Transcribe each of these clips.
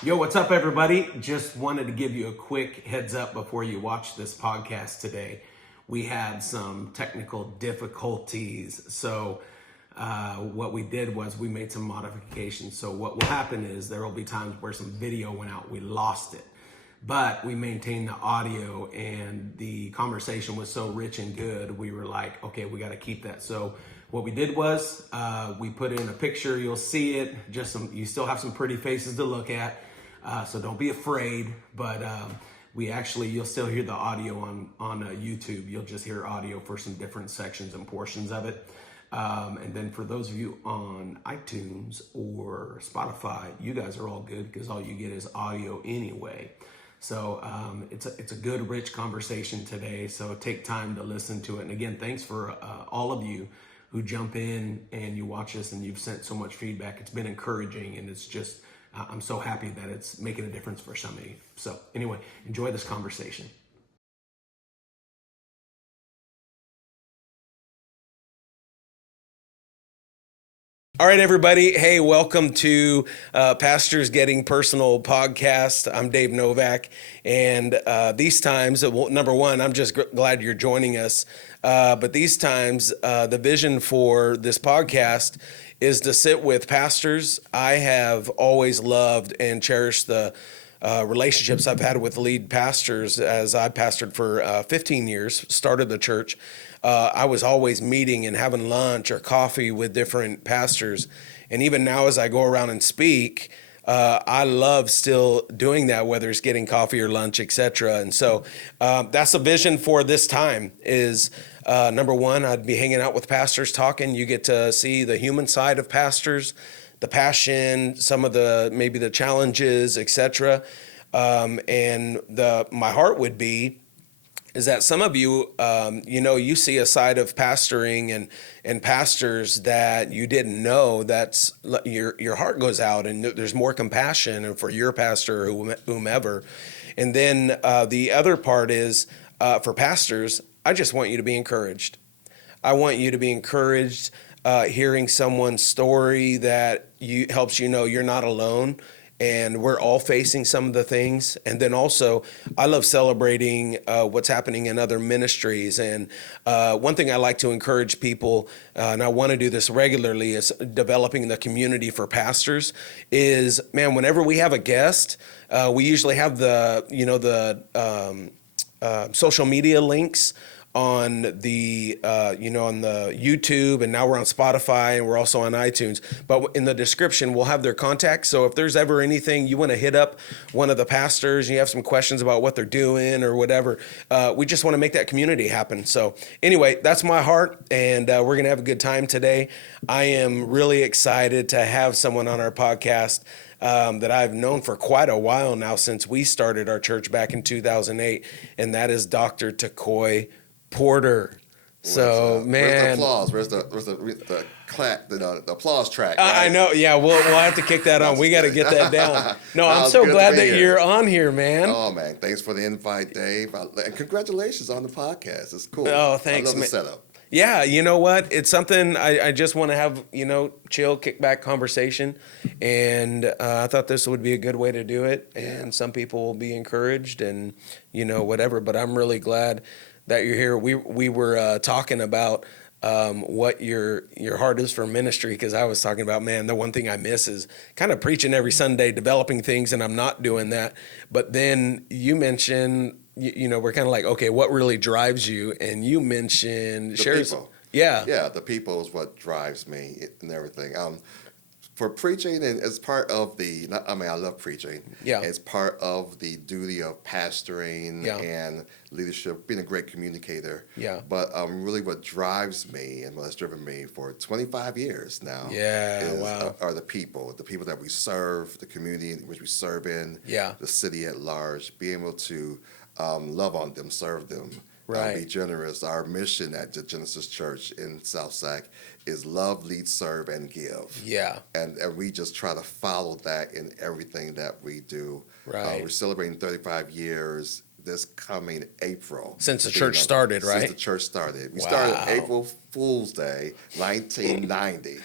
Yo, what's up, everybody? Just wanted to give you a quick heads up before you watch this podcast today. We had some technical difficulties. So what we did was we made some modifications. So what will happen is there will be times where some video went out, we lost it. But we maintained the audio, and the conversation was so rich and good, we were like, okay, we got to keep that. So what we did was we put in a picture. You'll see it. You still have some pretty faces to look at. So don't be afraid, but you'll still hear the audio on YouTube. You'll just hear audio for some different sections and portions of it. And then for those of you on iTunes or Spotify, you guys are all good because all you get is audio anyway. So it's a good, rich conversation today. So take time to listen to it. And again, thanks for all of you who jump in and you watch us and you've sent so much feedback. It's been encouraging, and it's just, I'm so happy that it's making a difference for some of you. So anyway, enjoy this conversation. All right, everybody. Hey, welcome to Pastors Getting Personal podcast. I'm Dave Novak. And these times, number one, I'm just glad you're joining us. But these times, the vision for this podcast is to sit with pastors. I have always loved and cherished the relationships I've had with lead pastors as I pastored for 15 years, started the church. I was always meeting and having lunch or coffee with different pastors. And even now as I go around and speak, I love still doing that, whether it's getting coffee or lunch, etc. And so that's a vision for this time is, number one, I'd be hanging out with pastors talking. You get to see the human side of pastors, the passion, some of maybe the challenges, etc. And my heart would be is that some of you, you see a side of pastoring and pastors that you didn't know. That's your heart goes out, and there's more compassion for your pastor or whomever. And then the other part is for pastors, I just want you to be encouraged. I want you to be encouraged hearing someone's story that helps you know you're not alone. And we're all facing some of the things. And then also, I love celebrating what's happening in other ministries. And one thing I like to encourage people, and I want to do this regularly, is developing the community for pastors. Is, man, whenever we have a guest, we usually have the social media links on the on the YouTube, and now we're on Spotify, and we're also on iTunes. But in the description, we'll have their contacts. So if there's ever anything you want to hit up one of the pastors and you have some questions about what they're doing or whatever, we just want to make that community happen. So anyway, that's my heart, and we're going to have a good time today. I am really excited to have someone on our podcast that I've known for quite a while now, since we started our church back in 2008, and that is Dr. Tecoy Porter. So, man, where's the applause? Where's the clap? The applause track? Right? I know. Yeah, we'll have to kick that on. We got to get that down. No, I'm so glad that you're on here, man. Oh man, thanks for the invite, Dave, and congratulations on the podcast. It's cool. Oh, thanks, I love the setup. Yeah, you know what? It's something I just want to have, chill, kick back conversation. And I thought this would be a good way to do it. And some people will be encouraged and, whatever. But I'm really glad that you're here. We were talking about what your heart is for ministry, because I was talking about, man, the one thing I miss is kind of preaching every Sunday, developing things, and I'm not doing that. But then you mentioned, we're kind of like, okay, what really drives you? And you mentioned the people. Yeah, the people is what drives me and everything. For preaching, and as part of I love preaching. Yeah. It's part of the duty of pastoring and leadership, being a great communicator. Yeah. But really what drives me and what has driven me for 25 years now are the people that we serve, the community in which we serve in, the city at large, being able to love on them, serve them. Right. Be generous. Our mission at the Genesis Church in South Sac is love, lead, serve, and give. Yeah. And we just try to follow that in everything that we do. Right. We're celebrating 35 years this coming April. Since the church started, right? Since the church started. We started April Fool's Day, 1990.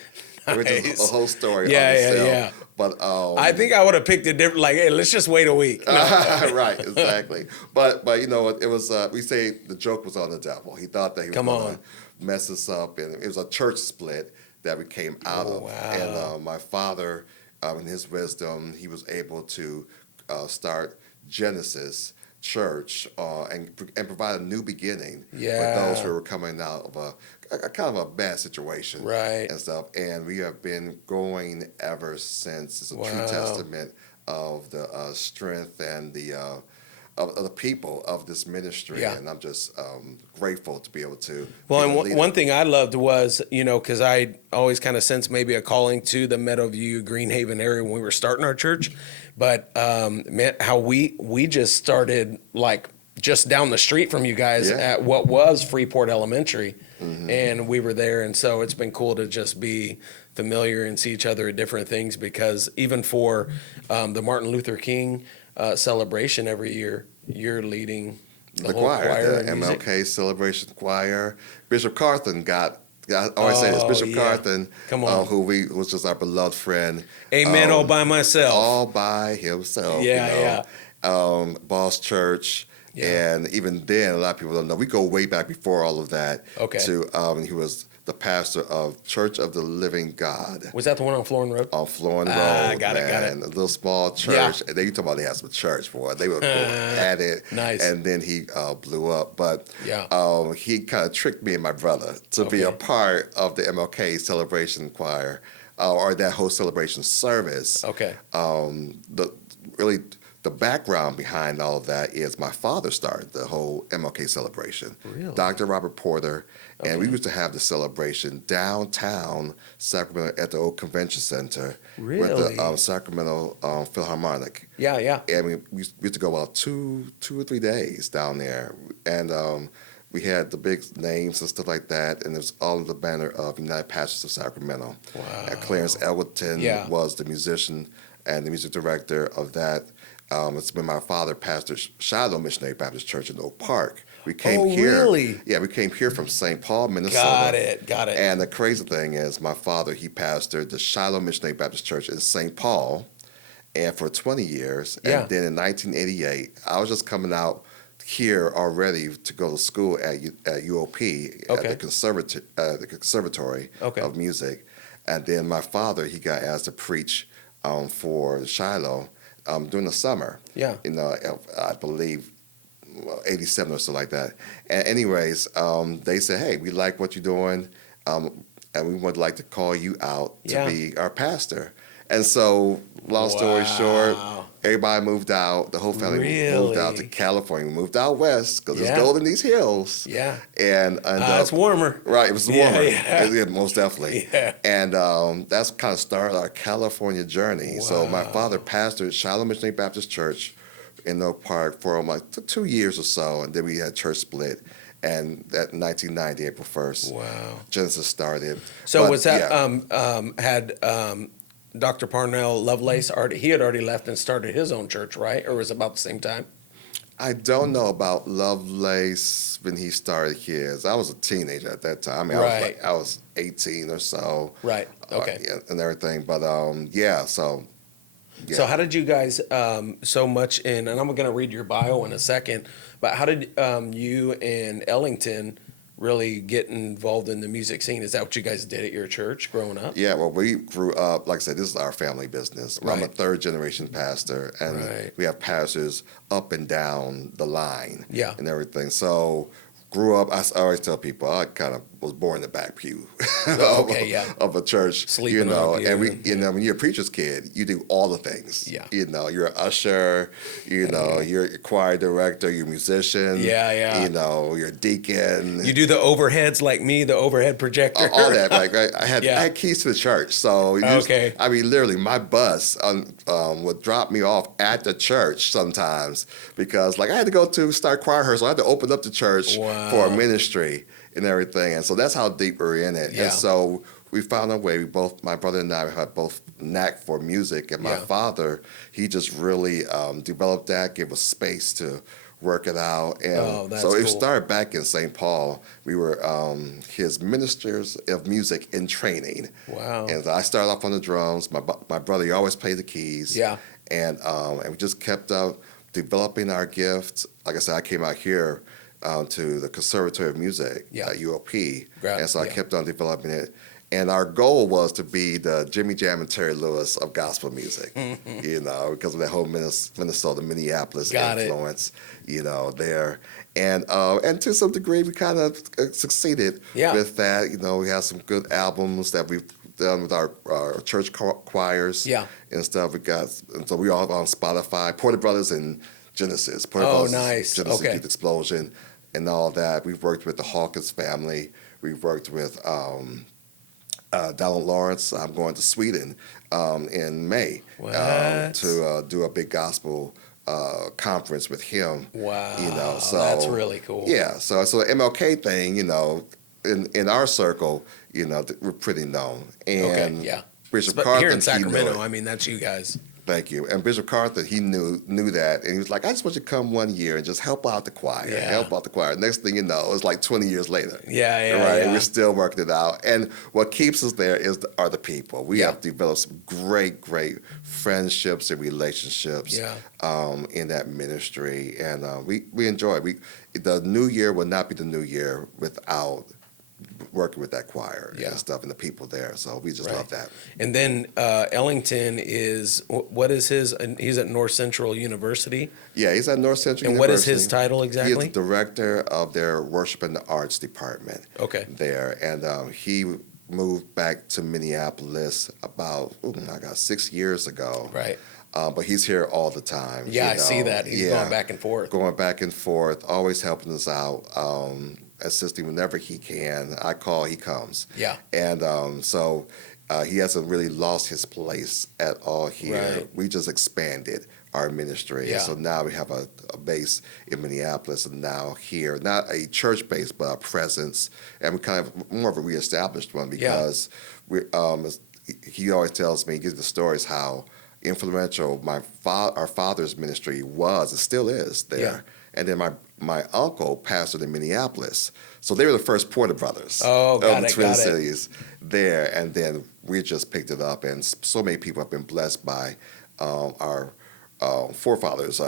which is a whole story Yeah, on itself. yeah. But I think I would have picked a different. Like, hey, let's just wait a week. No. Right, exactly. But you know, it was we say the joke was on the devil. He thought that he was going to mess us up, and it was a church split that we came out of. Wow. And my father, in his wisdom, he was able to start Genesis Church and provide a new beginning for those who were coming out of a kind of a bad situation, and stuff. And we have been going ever since. It's a true testament of the strength and the of the people of this ministry, and I'm just grateful to be able to. Well, and one thing I loved was, because I always kind of sensed maybe a calling to the Meadowview, Greenhaven area when we were starting our church, but how we just started like just down the street from you guys at what was Freeport Elementary, and we were there, and so it's been cool to just be familiar and see each other at different things, because even for the Martin Luther King celebration every year, you're leading the whole choir, the MLK celebration choir. Bishop Carthen got. I always say this, Bishop Carthen, who was just our beloved friend. Amen. All by myself. All by himself. Boss Church. And even then, a lot of people don't know. We go way back before all of that. He was the pastor of Church of the Living God. Was that the one on Florin Road? On Florin Road, got it. A little small church. And they talk about they had some church, boy. They were at it. Nice. And then he blew up. But he kind of tricked me and my brother to be a part of the MLK celebration choir, or that whole celebration service. The background behind all of that is my father started the whole MLK celebration. Really? Dr. Robert Porter. And we used to have the celebration downtown Sacramento at the old convention center with the Sacramento Philharmonic. And we used to go out two or 3 days down there. And we had the big names and stuff like that. And it was all in the banner of United Pastors of Sacramento. Wow. And Clarence Elwington was the musician and the music director of that. It's been my father pastored Shiloh Missionary Baptist Church in Oak Park. We came here. Really? Yeah, we came here from St. Paul, Minnesota. Got it. And the crazy thing is, my father, he pastored the Shiloh Missionary Baptist Church in St. Paul, and for 20 years. And then in 1988, I was just coming out here already to go to school at UOP at the Conservatory of Music. And then my father, he got asked to preach for Shiloh during the summer. I believe 87 or so like that. And anyways, they said, hey, we like what you're doing, and we would like to call you out to be our pastor. And so, long story short, everybody moved out. The whole family moved out to California. We moved out west because it's gold in these hills. And it's warmer. Right, it was warmer. Yeah, most definitely. And that's kind of started our California journey. So my father pastored Shiloh Missionary Baptist Church in Oak Park for like 2 years or so, and then we had church split. And that 1990, April 1st, Genesis started. So was that had Dr. Parnell Lovelace he had already left and started his own church, right? Or was it about the same time? I don't know about Lovelace when he started his. I was a teenager at that time. I mean, I was 18 or so. Right. Okay. And everything, but so. Yeah. So how did you guys so much and I'm going to read your bio in a second, but how did you and Ellington really get involved in the music scene? Is that what you guys did at your church growing up? Yeah, well, we grew up, like I said, this is our family business. I'm a third-generation pastor, and we have pastors up and down the line and everything. So grew up, I always tell people, I kind of was born in the back pew of a church. Sleeping and when you're a preacher's kid, you do all the things. You're an usher, you're a choir director, you're a musician. You're a deacon. You do the overheads like me, the overhead projector. All that, I had keys to the church. So I mean, literally, my bus would drop me off at the church sometimes because, I had to go to start choir rehearsal. I had to open up the church for a ministry and everything, and so that's how deep we're in it. And so we found a way. My brother and I had both knack for music, and my father, he just really developed that, gave us space to work it out. And that's so it cool. started back in St. Paul. We were his ministers of music in training. Wow. And I started off on the drums. My brother, he always played the keys. Yeah. And we just kept developing our gift. Like I said, I came out here to the Conservatory of Music at UOP. And so I kept on developing it. And our goal was to be the Jimmy Jam and Terry Lewis of gospel music, because of that whole Minnesota, Minneapolis influence, there. And to some degree, we kind of succeeded with that. We have some good albums that we've done with our church choirs and stuff. So we all on Spotify, Porter Brothers and Genesis. Porter Brothers, nice. Genesis Youth Explosion and all that. We've worked with the Hawkins family. We've worked with Donald Lawrence. I'm going to Sweden in May to do a big gospel conference with him. Wow, so that's really cool. Yeah, so the MLK thing, in our circle, we're pretty known. And Bishop Carthen, here in Sacramento, I mean, that's you guys. Thank you. And Bishop Carthen, he knew that, and he was like, I just want you to come one year and just help out the choir, Next thing you know, it's like 20 years later. We're still working it out. And what keeps us there are the people. We have developed some great friendships and relationships in that ministry, and we enjoy it. The new year will not be the new year without working with that choir and stuff and the people there. So we just love that. And then Ellington what is his, he's at North Central University? Yeah, he's at North Central University. And what is his title exactly? He is the director of their worship and the arts department there. And he moved back to Minneapolis about 6 years ago. Right. But he's here all the time. I see that. He's going back and forth. Going back and forth, always helping us out. Assisting whenever he can. I call, he comes. Yeah. And so he hasn't really lost his place at all here. Right. We just expanded our ministry. Yeah. So now we have a base in Minneapolis and now here, not a church base, but a presence. And we kind of more of a reestablished one because he always tells me, he gives the stories how influential our father's ministry was and still is there. Yeah. And then my uncle pastored in Minneapolis. So they were the first Porter brothers of the Twin Cities there. And then we just picked it up. And so many people have been blessed by our forefathers,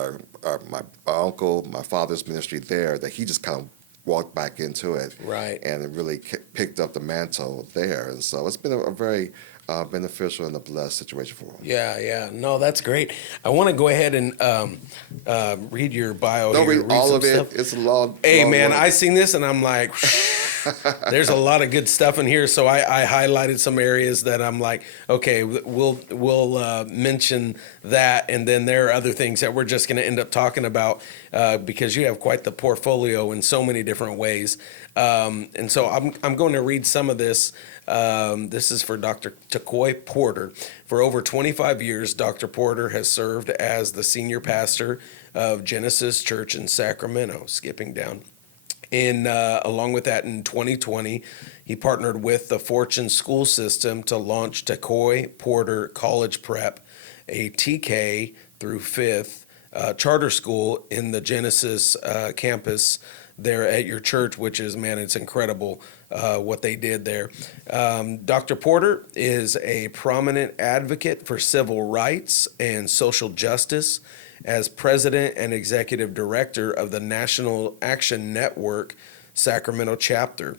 my uncle, my father's ministry there, that he just kind of walked back into it. Right. And it really picked up the mantle there. And so it's been a very beneficial and a blessed situation for him. Yeah. No, that's great. I want to go ahead and read your bio. Don't read all of it. Stuff. It's a long. Hey, man, I seen this and I'm like, there's a lot of good stuff in here. So I highlighted some areas that I'm like, okay, we'll mention that, and then there are other things that we're just going to end up talking about because you have quite the portfolio in so many different ways. And so I'm going to read some of this. This is for Dr. Tecoy Porter. For over 25 years, Dr. Porter has served as the senior pastor of Genesis Church in Sacramento, skipping down. Along with that, in 2020, he partnered with the Fortune School System to launch Tecoy Porter College Prep, a TK through 5th charter school in the Genesis campus there at your church, which is, man, it's incredible what they did there. Dr. Porter is a prominent advocate for civil rights and social justice. As president and executive director of the National Action Network Sacramento chapter.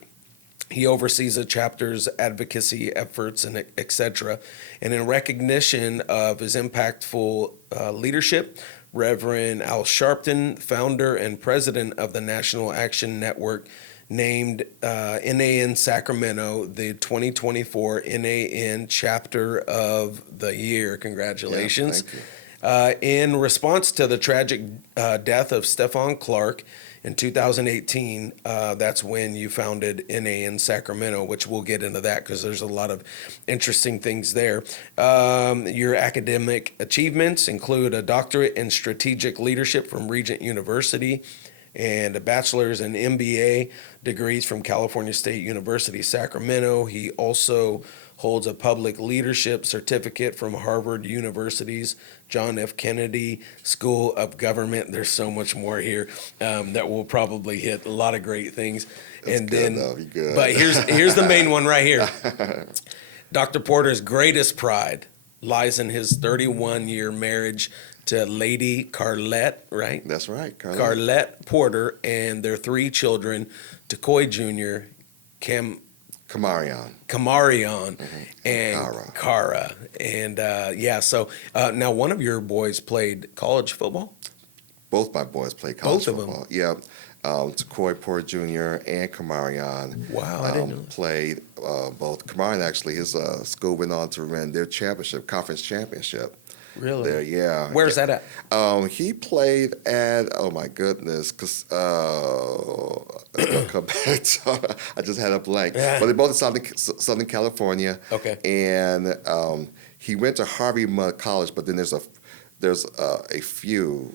He oversees the chapter's advocacy efforts and et cetera. And in recognition of his impactful leadership, Reverend Al Sharpton, founder and president of the National Action Network, named NAN Sacramento the 2024 NAN Chapter of the Year. Congratulations. Yeah, thank you. In response to the tragic death of Stephon Clark in 2018, that's when you founded NAN Sacramento, which we'll get into that because there's a lot of interesting things there. Your academic achievements include a doctorate in strategic leadership from Regent University and a bachelor's and MBA degrees from California State University, Sacramento. He also holds a public leadership certificate from Harvard University's John F. Kennedy School of Government. There's so much more here that will probably hit a lot of great things. That's and good, then, though. You're good. But here's the main one right here. Dr. Porter's greatest pride lies in his 31-year marriage to Lady Carlette, right? That's right, Carlette Porter, and their 3 children, Tecoy Jr., Kamarion, and Kara. And so now one of your boys played college football? Both my boys played college football. Both of them? Yeah. Tecoy Porter Jr. and Kamarion I didn't know. played both. Kamarion, actually, his school went on to win their conference championship. Really? There, yeah. Where's that at? He played at, oh my goodness, because come back to, I just had a blank. Yeah. But they both in Southern California. Okay. And he went to Harvey Mudd College, but then there's a few.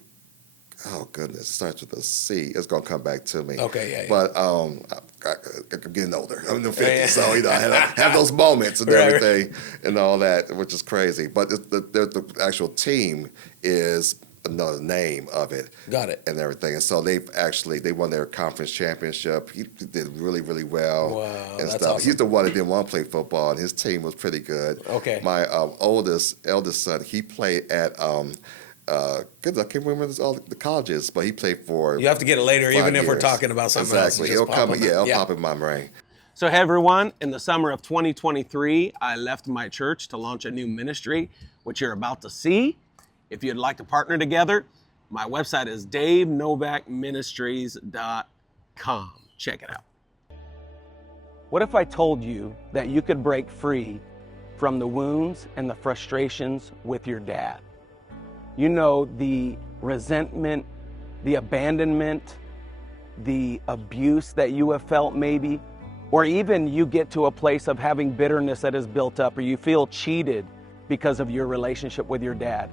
Oh goodness, it starts with a C. It's gonna come back to me. Okay, yeah. But I'm getting older. I'm in the 50s, so I have those moments and everything and all that, which is crazy. But the actual team is another name of it. Got it. And everything. And so they won their conference championship. He did really, really well. Wow, and that's stuff. awesome. He's the one that didn't want to play football, and his team was pretty good. Okay. My eldest son, he played at good. I can't remember all the colleges, but he played for. You have to get it later, even if we're years. talking about something exactly. else. It'll pop in my brain. So, hey everyone, in the summer of 2023, I left my church to launch a new ministry, which you're about to see. If you'd like to partner together, my website is davenovakministries.com. Check it out. What if I told you that you could break free from the wounds and the frustrations with your dad? You know, the resentment, the abandonment, the abuse that you have felt maybe, or even you get to a place of having bitterness that is built up, or you feel cheated because of your relationship with your dad.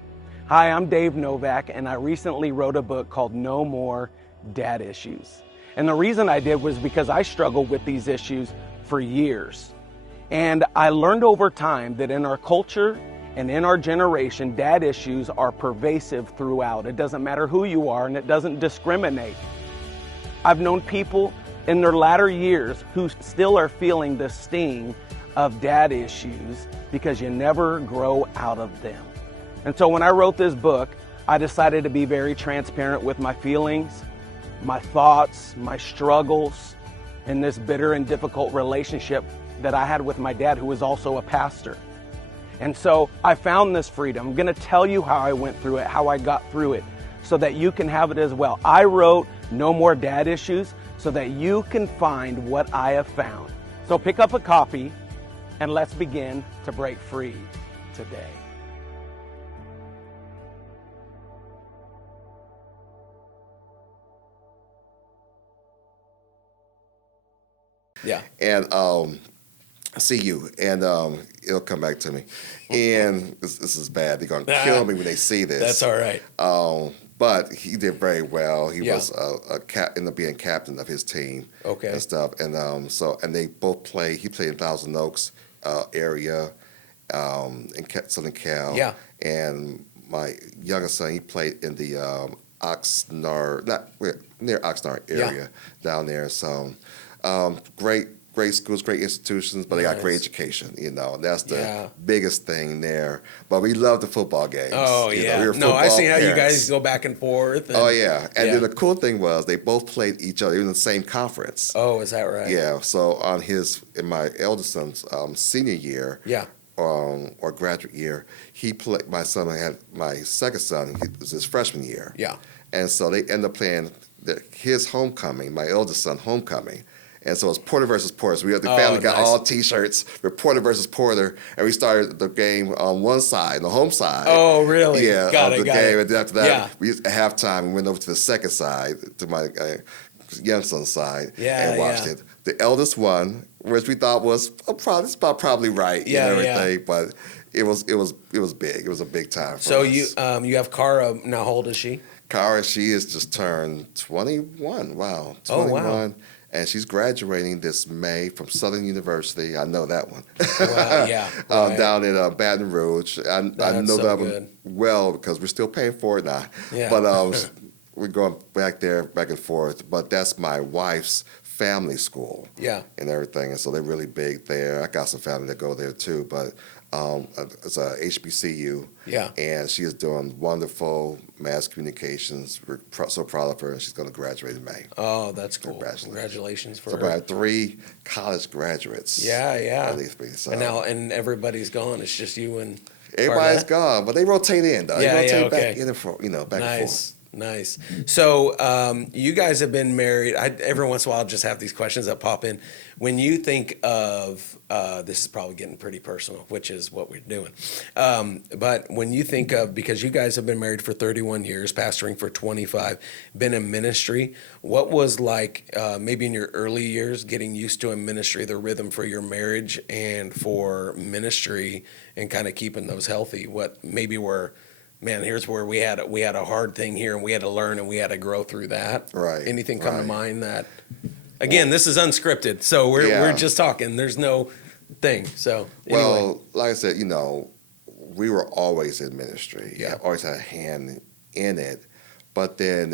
Hi, I'm Dave Novak, and I recently wrote a book called No More Dad Issues. And the reason I did was because I struggled with these issues for years. And I learned over time that in our culture and in our generation, dad issues are pervasive throughout. It doesn't matter who you are, and it doesn't discriminate. I've known people in their latter years who still are feeling the sting of dad issues because you never grow out of them. And so when I wrote this book, I decided to be very transparent with my feelings, my thoughts, my struggles in this bitter and difficult relationship that I had with my dad, who was also a pastor. And so I found this freedom. I'm going to tell you how I went through it, how I got through it, so that you can have it as well. I wrote No More Dad Issues so that you can find what I have found. So pick up a copy and let's begin to break free today. Yeah. And see you, and it'll come back to me. And this is bad. They're going to kill me when they see this. That's all right. But he did very well. He was ended up being captain of his team. Okay. And stuff. And and they both played. He played in Thousand Oaks area, in Southern Cal. Yeah. And my youngest son, he played in the Oxnard, near Oxnard area down there. So great schools, great institutions, but they got great education, and that's the biggest thing there. But we love the football games. Oh, yeah. I see how you guys go back and forth. And And then the cool thing was they both played each other in the same conference. Oh, is that right? Yeah. So in my eldest son's senior year, or graduate year, he played. My second son, it was his freshman year. Yeah. And so they ended up playing his homecoming, my eldest son homecoming. And so it's Porter versus Porter. So the family got all T-shirts with Porter versus Porter, and we started the game on one side, the home side. Oh, really? Yeah, got the it. game. And after that, at halftime, we went over to the second side, to my young son's side, and watched it. The eldest one, which we thought was probably right, and everything, but it was big. It was a big time for us. So you have Kara now. How old is she? Kara, she has just turned 21. Wow, 21. Oh, wow. and she's graduating this May from Southern University. I know that one. Wow, yeah. Right. Down in Baton Rouge. I know so that good. one well because we're still paying for it now. Yeah. But we're going back and forth. But that's my wife's family school. Yeah. And everything. And so they're really big there. I got some family that go there too. But it's a HBCU. Yeah. And she is doing wonderful mass communications. We're so proud of her, and she's going to graduate in May. Oh, that's cool. Congratulations for her. So I have 3 college graduates. Yeah. At least 3. So. And everybody's gone. It's just you and everybody's gone, but they rotate in though. Yeah, they rotate okay. back in and forth, back and forth. Nice. So you guys have been married. Every once in a while, I'll just have these questions that pop in. When you think of, this is probably getting pretty personal, which is what we're doing. But when you think of, because you guys have been married for 31 years, pastoring for 25, been in ministry, what was like maybe in your early years getting used to in ministry, the rhythm for your marriage and for ministry and kind of keeping those healthy? What maybe were... Man, here's where we had a hard thing here, and we had to learn, and we had to grow through that. Right. Anything come to mind that? Again, this is unscripted, so we're just talking. There's no thing. So anyway. Well, like I said, we were always in ministry. Yeah. Always had a hand in it, but then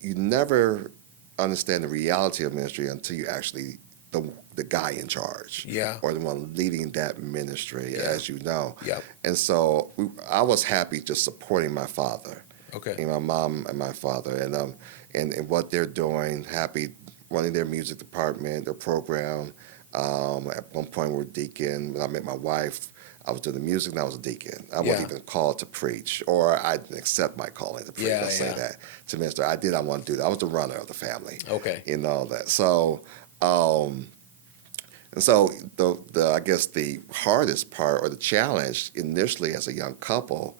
you never understand the reality of ministry until you actually the guy in charge, or the one leading that ministry, as you know. Yep. And so I was happy just supporting my father, my mom and my father, and what they're doing. Happy running their music department, their program. At one point, we were deacon. When I met my wife, I was doing the music, and I was a deacon. I wasn't even called to preach, or I didn't accept my calling to preach. I'll say that to minister. I want to do that. I was the runner of the family. Okay. And all that. So. And so I guess the hardest part or the challenge initially as a young couple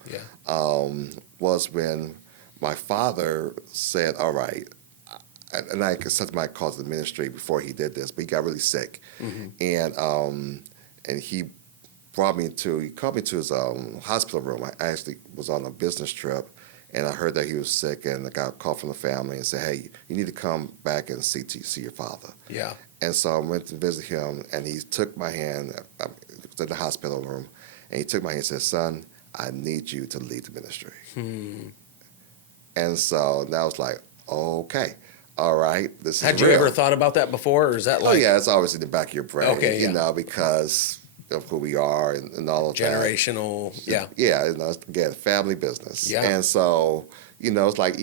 was when my father said, all right, and I accepted my call to the ministry before he did this, but he got really sick. Mm-hmm. And he called me to his hospital room. I actually was on a business trip, and I heard that he was sick, and I got a call from the family and said, hey, you need to come back and see your father. Yeah. And so I went to visit him, and he took my hand. I was in the hospital room, and he took my hand and said, son, I need you to lead the ministry. And so that was like, okay, all right, this is real. Had you ever thought about that before, or is that like... Oh, yeah, it's always in the back of your brain, because of who we are and all of generational, that. Yeah, again, family business. Yeah. And so... it's like,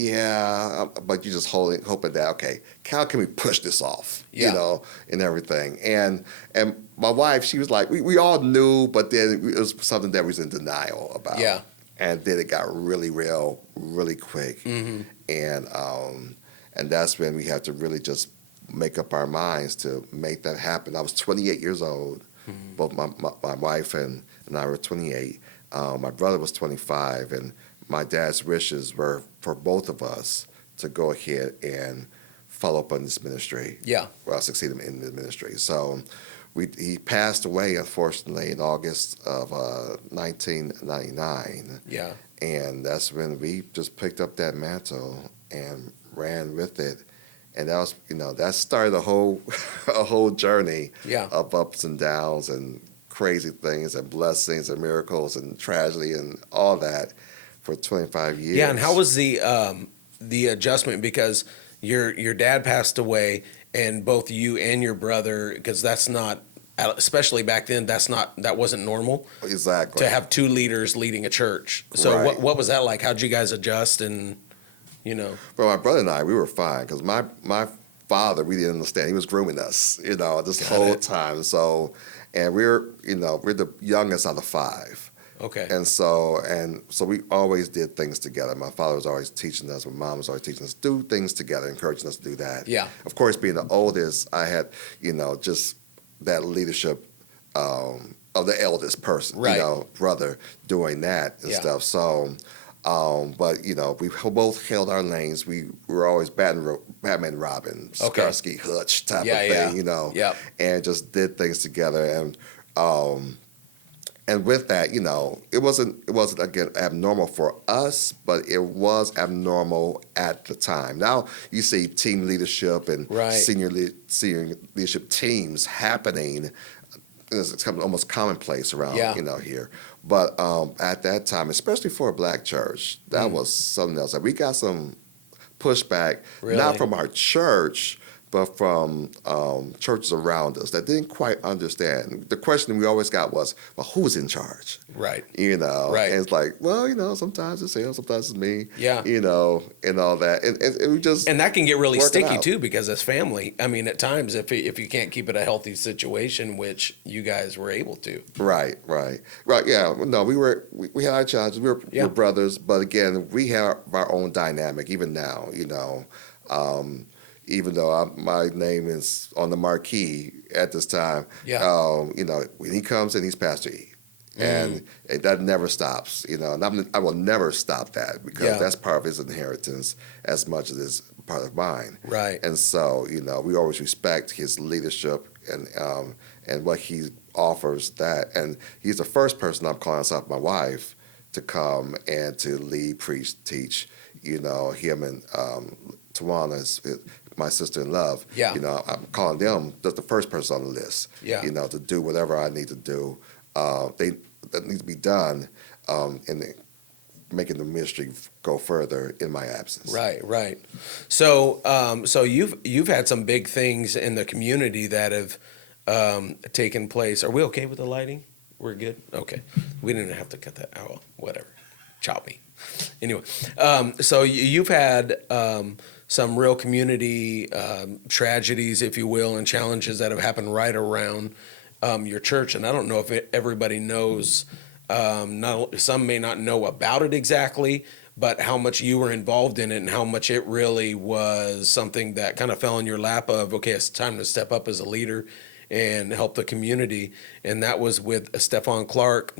but you're just hoping that, okay, how can we push this off, and everything. And my wife, she was like, we all knew, but then it was something that we was in denial about. Yeah. And then it got really real, really quick. Mm-hmm. And that's when we had to really just make up our minds to make that happen. I was 28 years old. Mm-hmm. Both my wife and I were 28. My brother was 25, and my dad's wishes were for both of us to go ahead and follow up on this ministry. Yeah. Well, succeed in the ministry. So he passed away, unfortunately, in August of 1999. Yeah. And that's when we just picked up that mantle and ran with it. And that was, that started a whole journey of ups and downs and crazy things and blessings and miracles and tragedy and all that. For 25 years. Yeah, and how was the adjustment? Because your dad passed away, and both you and your brother, because that's not, especially back then, that wasn't normal. Exactly. To have 2 leaders leading a church. So what was that like? How'd you guys adjust? And Well, my brother and I, we were fine because my father, we didn't understand. He was grooming us, this whole time. So, and we're the youngest out of 5. Okay. And so we always did things together. My father was always teaching us, my mom was always teaching us to do things together, encouraging us to do that. Yeah. Of course, being the oldest, I had, just that leadership of the eldest person, brother doing that and stuff. So, but, we both held our lanes. We were always Batman, Robin, Starsky, Hutch type of thing, and just did things together. And with that, it wasn't again abnormal for us, but it was abnormal at the time. Now you see team leadership and senior leadership teams happening. It's almost commonplace around here. But at that time, especially for a black church, that was something else. Like, we got some pushback, not from our church, but from churches around us that didn't quite understand. The question we always got was, well, who's in charge? Right. And it's like, well, sometimes it's him, sometimes it's me. Yeah. And all that. And we just and that can get really sticky too, because as family, I mean, at times if you can't keep it a healthy situation, which you guys were able to. Right. Yeah. No, we had our challenges. We were brothers, but again, we have our own dynamic even now. Even though my name is on the marquee at this time, when he comes in, he's Pastor E. And that never stops, and I will never stop that, because that's part of his inheritance as much as it's part of mine. Right. And so, we always respect his leadership and what he offers that. And he's the first person I'm calling outside my wife to come and to lead, preach, teach, him and Tawana's my sister in love. Yeah. I'm calling them just the first person on the list. Yeah. To do whatever I need to do. That needs to be done in making the ministry go further in my absence. Right. So you've had some big things in the community that have taken place. Are we okay with the lighting? We're good? Okay. We didn't have to cut that out. Whatever. Chop me. Anyway, so you've had some real community tragedies, if you will, and challenges that have happened right around your church. And I don't know if everybody knows, some may not know about it exactly, but how much you were involved in it and how much it really was something that kind of fell in your lap of, okay, it's time to step up as a leader and help the community. And that was with Stephon Clark,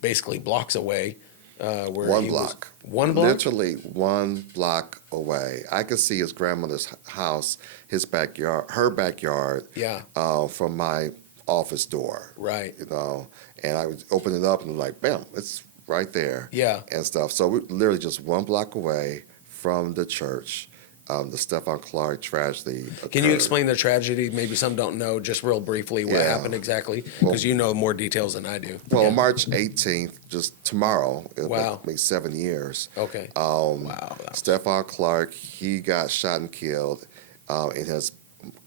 basically blocks away. One block. One block? Literally 1 block away. I could see his grandmother's house, his backyard, her backyard, from my office door. Right. And I would open it up and like, bam, it's right there. Yeah. And stuff. So we're literally just 1 block away from the church. The Stephon Clark tragedy occurred. Can you explain the tragedy? Maybe some don't know, just real briefly, what happened exactly, because you know more details than I do. Well, March 18th, just tomorrow, it'll make 7 years. Okay. Wow. Stephon Clark, he got shot and killed in his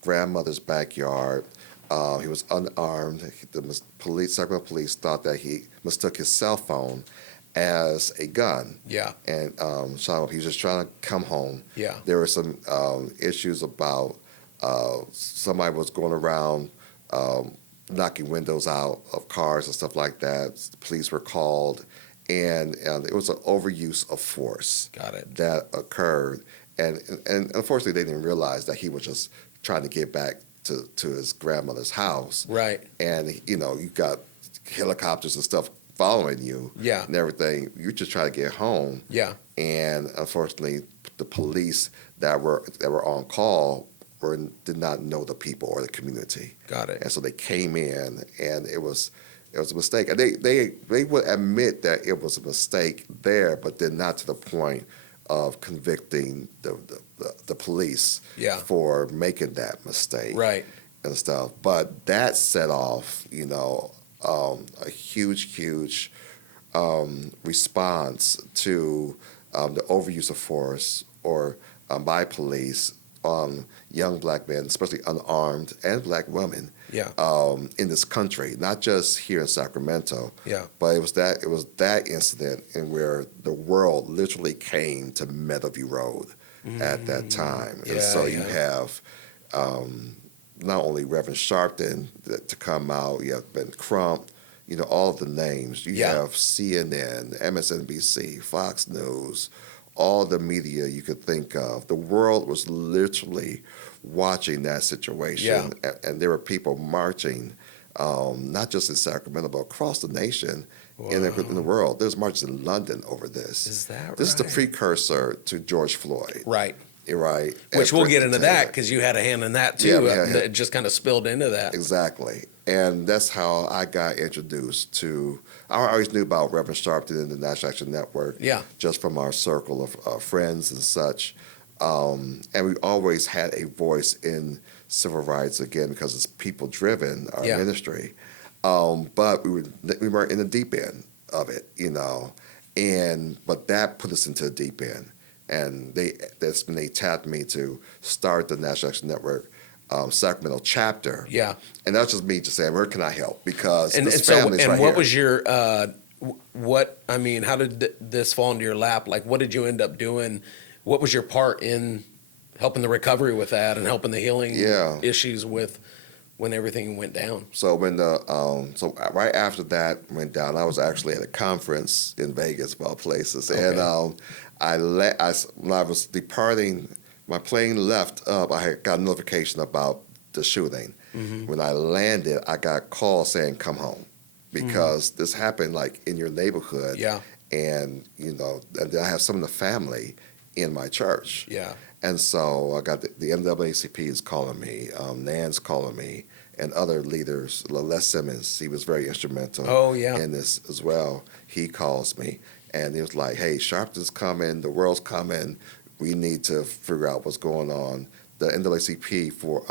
grandmother's backyard. He was unarmed. The Sacramento police thought that he mistook his cell phone as a gun. Yeah. And shot him. He was just trying to come home. Yeah. There were some issues about somebody was going around knocking windows out of cars and stuff like that. The police were called, and it was an overuse of force. Got it. That occurred. And unfortunately, they didn't realize that he was just trying to get back to his grandmother's house. Right. And, you got helicopters and stuff following you. Yeah. And everything. You just try to get home. Yeah. And unfortunately, the police that were on call did not know the people or the community. Got it. And so they came in, and it was a mistake. And they would admit that it was a mistake there, but then not to the point of convicting the police for making that mistake. Right. And stuff. But that set off, a huge response to the overuse of force or by police on young black men, especially unarmed, and black women in this country, not just here in Sacramento. Yeah. But it was that incident in where the world literally came to Meadowview Road at that time. And so you have not only Reverend Sharpton to come out, you have Ben Crump, all of the names. You have CNN, MSNBC, Fox News, all the media you could think of. The world was literally watching that situation, and there were people marching, not just in Sacramento, but across the nation. In the world. There's marches in London over this. Is that right? This is the precursor to George Floyd. Right. Right. Which we'll get into that, because you had a hand in that too. It just kind of spilled into that. Exactly. And that's how I got introduced to. I always knew about Reverend Sharpton and the National Action Network, just from our circle of friends and such. And we always had a voice in civil rights, again, because it's people-driven, our ministry. But we weren't in the deep end of it, but that put us into the deep end. And that's when they tapped me to start the National Action Network Sacramento chapter. Yeah. And that's just me just saying, where can I help? Because this family's right here. And what was your, how did this fall into your lap? Like, what did you end up doing? What was your part in helping the recovery with that and helping the healing issues with when everything went down? So right after that went down, I was actually at a conference in Vegas, of all places. Okay. And when I was departing, my plane left up, I had got a notification about the shooting. Mm-hmm. When I landed, I got a call saying, come home, because this happened like in your neighborhood. Yeah. And, and then I have some of the family in my church. Yeah. And so I got the NAACP is calling me, Nan's calling me, and other leaders. Les Simmons, he was very instrumental in this as well. He calls me, and he was like, hey, Sharpton's coming, the world's coming. We need to figure out what's going on. The NAACP for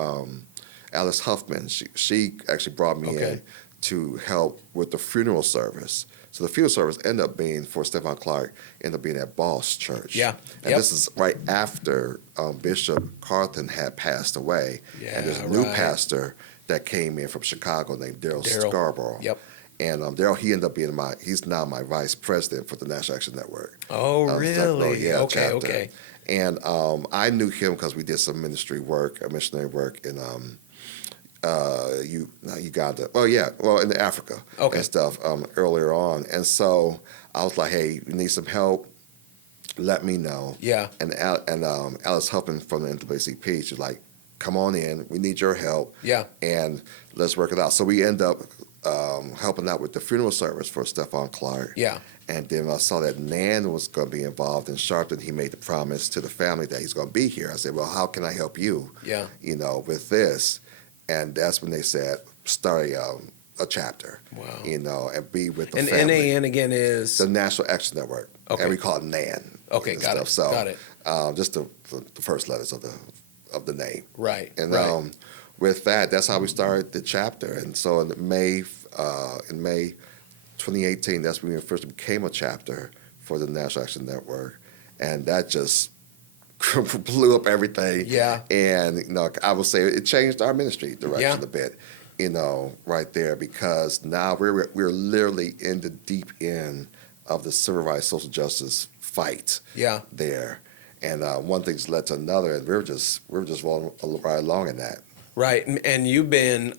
Alice Huffman, she actually brought me in to help with the funeral service. So the funeral service ended up being for Stephon Clark, ended up being at Boss Church. Yeah. And this is right after Bishop Carlton had passed away. Yeah, and there's a new pastor that came in from Chicago named Daryl Scarborough. Yep. And Daryl, he ended up being he's now my vice president for the National Action Network. Oh, really? Yeah, okay. And I knew him because we did some missionary work in Uganda. In Africa and stuff earlier on. And so I was like, hey, you need some help, let me know. Yeah. And Alice Huffman from the NAACP, she's like, come on in, we need your help. Yeah. And let's work it out. So we end up helping out with the funeral service for Stephon Clark. Yeah. And then I saw that Nan was going to be involved in Sharpton. He made the promise to the family that he's going to be here. I said, well, how can I help you? Yeah. With this? And that's when they said, start a chapter. Wow. And be with the family. And NAN again is? The National Action Network. Okay. And we call it NAN. Okay, got it. So, got it. Just the first letters of the name. Right. And with that's how we started the chapter. And so in May 2018, that's when we first became a chapter for the National Action Network. And that just blew up everything. Yeah. And, I would say it changed our ministry direction a bit, right there, because now we're literally in the deep end of the civil rights, social justice fight there. And one thing's led to another, and we're just rolling right along in that. Right. And you've been,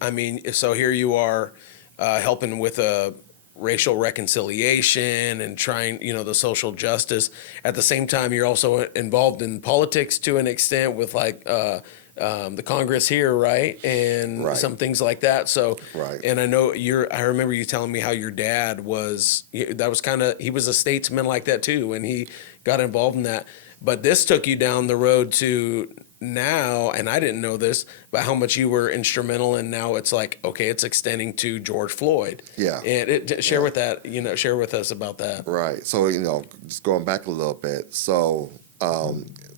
so here you are helping with a racial reconciliation and trying, the social justice. At the same time, you're also involved in politics to an extent with the Congress here, right? And some things like that. So, and I know I remember you telling me how your dad he was a statesman like that too, and he got involved in that. But this took you down the road to now, and I didn't know this, but how much you were instrumental, and now it's like, okay, it's extending to George Floyd. Yeah. And share with us about that. Right. So, just going back a little bit. So,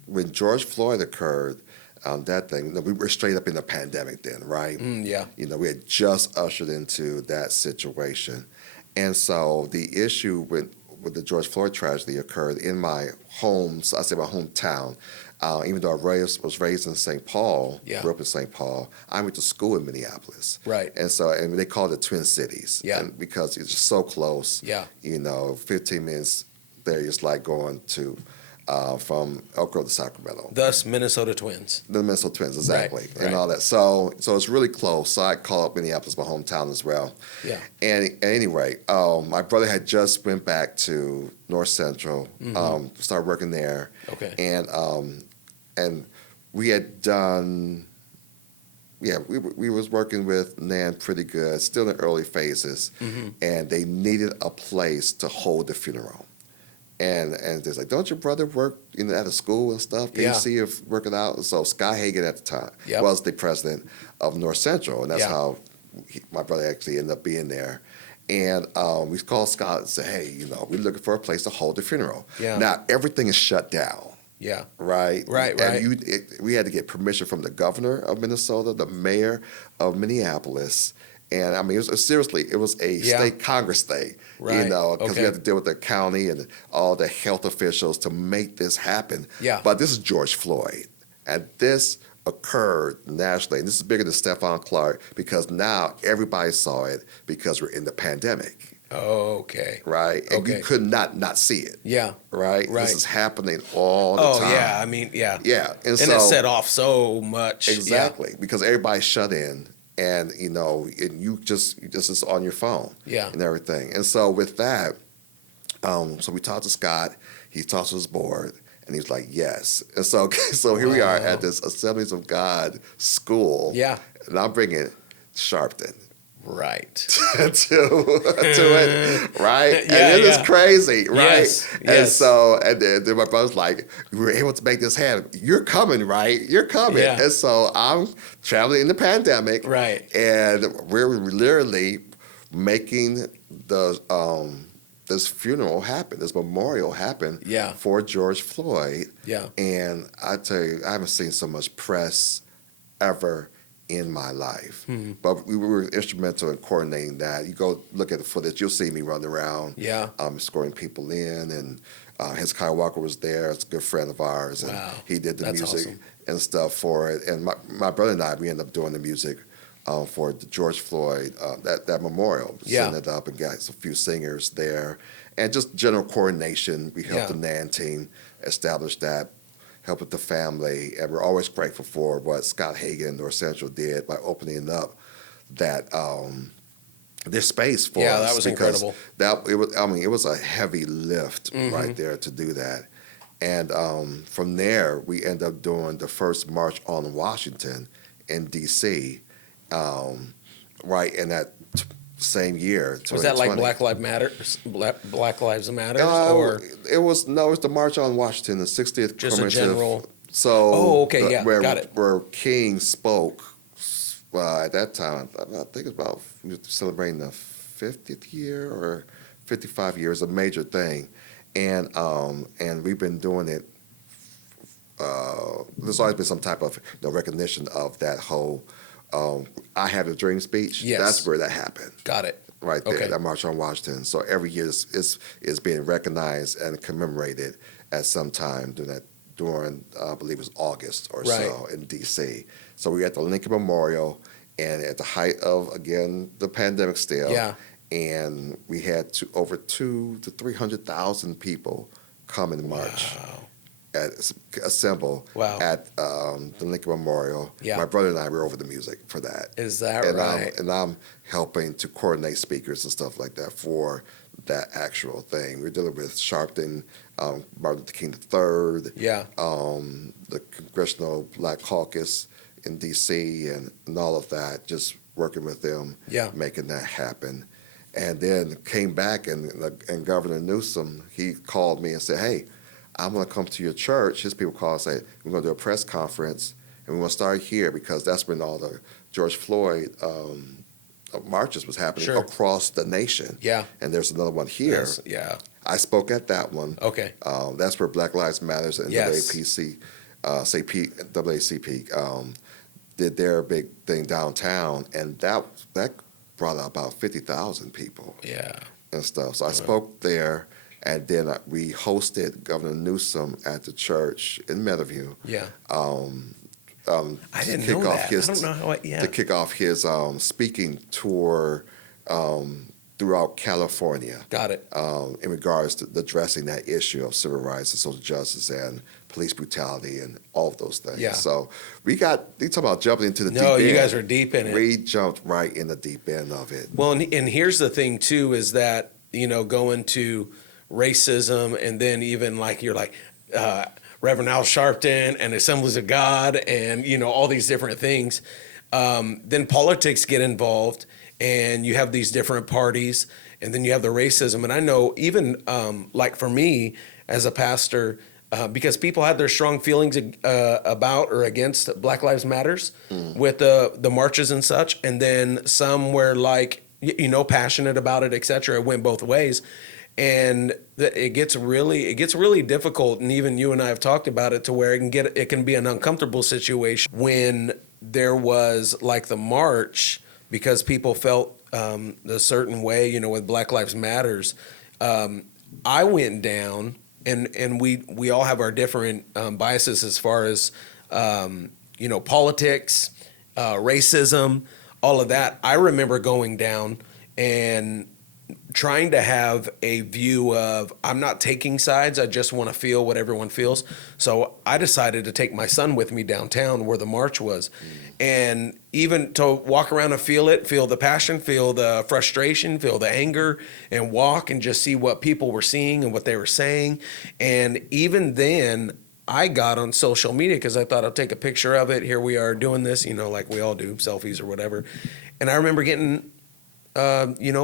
when George Floyd occurred, that thing, we were straight up in the pandemic then, right? Yeah. We had just ushered into that situation. And so the issue with the George Floyd tragedy occurred in my home, so I say my hometown. Even though I was raised in St. Paul, grew up in St. Paul, I went to school in Minneapolis. Right. And so, they call it the Twin Cities. Yeah. And because it's just so close. Yeah. 15 minutes there, it's like going to from Elk Grove to Sacramento. Thus, Minnesota Twins. The Minnesota Twins, exactly. Right. And all that. So it's really close. So I call up Minneapolis my hometown as well. Yeah. And anyway, my brother had just went back to North Central, started working there. Okay. And we had done, we was working with Nan pretty good, still in the early phases, and they needed a place to hold the funeral. And they're like, don't your brother work at a school and stuff? Can you see if work it out? So Sky Hagan at the time was the president of North Central, and that's how my brother actually ended up being there. And we called Scott and said, hey, we're looking for a place to hold the funeral. Yeah. Now, everything is shut down. Yeah. Right? Right. And we had to get permission from the governor of Minnesota, the mayor of Minneapolis. And I mean, it was a state Congress thing, right. Because we had to deal with the county and all the health officials to make this happen. Yeah. But this is George Floyd. And this occurred nationally. And this is bigger than Stephon Clark because now everybody saw it because we're in the pandemic. Okay. Right? And you could not see it. Yeah. Right? This is happening all the time. Oh, yeah. I mean, yeah. Yeah. And it set off so much. Exactly. Because everybody's shut in. And and you just is on your phone, and everything. And so with that, so we talked to Scott. He talked to his board, and he was like, "Yes." And so here we are at this Assemblies of God school. Yeah. And I'm bringing Sharpton. Right. to it, right? And it is crazy, right? Yes. And so, and then my brother's like, we were able to make this happen. You're coming, right? You're coming. Yeah. And so I'm traveling in the pandemic. Right. And we're literally making this funeral happen, this memorial happen for George Floyd. Yeah. And I tell you, I haven't seen so much press ever in my life. Mm-hmm. But we were instrumental in coordinating that. You go look at the footage, you'll see me running around, escorting people in, and Hezekiah Walker was there. It's a good friend of ours, and he did the music and stuff for it. And my brother and I, we ended up doing the music for the George Floyd, that memorial. Setting it up and got a few singers there. And just general coordination. We helped the NAN team establish that, help with the family, and we're always grateful for what Scott Hagan, North Central, did by opening up that this space for us. Yeah, that was incredible. It was a heavy lift right there to do that. And from there, we ended up doing the first March on Washington in D.C., right in that same year. Was that like Black Lives Matter? Black Lives Matter? Or it was the March on Washington, the 60th just a general. So got it. Where King spoke at that time, I think it's about we were celebrating the 50th year or 55 years, a major thing, and we've been doing it. There's always been some type of recognition of that whole. I Have a Dream speech. Yes. That's where that happened. Got it. Right there, that March on Washington. So every year is being recognized and commemorated at some time during I believe it was August or so in D.C. So we're at the Lincoln Memorial, and at the height of, again, the pandemic still. Yeah. And we had over 200,000 to 300,000 people come and march. Wow. Assemble at the Lincoln Memorial. Yeah. My brother and I were over the music for that. Is that right? I'm helping to coordinate speakers and stuff like that for that actual thing. We're dealing with Sharpton, Martin Luther King III, the Congressional Black Caucus in D.C. and all of that, just working with them, making that happen. And then came back, and Governor Newsom, he called me and said, hey, I'm going to come to your church. His people call and say, we're going to do a press conference, and we're going to start here because that's when all the George Floyd marches was happening across the nation. Yeah. And there's another one here. Yes, I spoke at that one. Okay. That's where Black Lives Matters and NAACP did their big thing downtown, and that brought out about 50,000 people. Yeah. And stuff. So I spoke there. And then we hosted Governor Newsom at the church in Meadowview. Yeah. I didn't know that. I don't know how. To kick off his speaking tour throughout California. Got it. In regards to addressing that issue of civil rights and social justice and police brutality and all of those things. Yeah. So you talk about jumping into the deep end. No, you guys are deep in it. We jumped right in the deep end of it. Well, and here's the thing too, is that going to racism, and then even you're like Reverend Al Sharpton and Assemblies of God, and all these different things. Then politics get involved, and you have these different parties, and then you have the racism. And I know even for me as a pastor, because people had their strong feelings about or against Black Lives Matters with the marches and such, and then some were like, passionate about it, etc. It went both ways, and it gets really difficult. And even you and I have talked about it, to where it can be an uncomfortable situation when there was like the march, because people felt a certain way, with Black Lives Matters. I went down, and we all have our different biases as far as politics, racism, all of that. I remember going down and trying to have a view of, I'm not taking sides, I just want to feel what everyone feels. So I decided to take my son with me downtown where the march was. And even to walk around and feel the passion, feel the frustration, feel the anger, and walk and just see what people were seeing and what they were saying. And even then, I got on social media because I thought I'll take a picture of it. Here we are doing this, like we all do, selfies or whatever. And I remember getting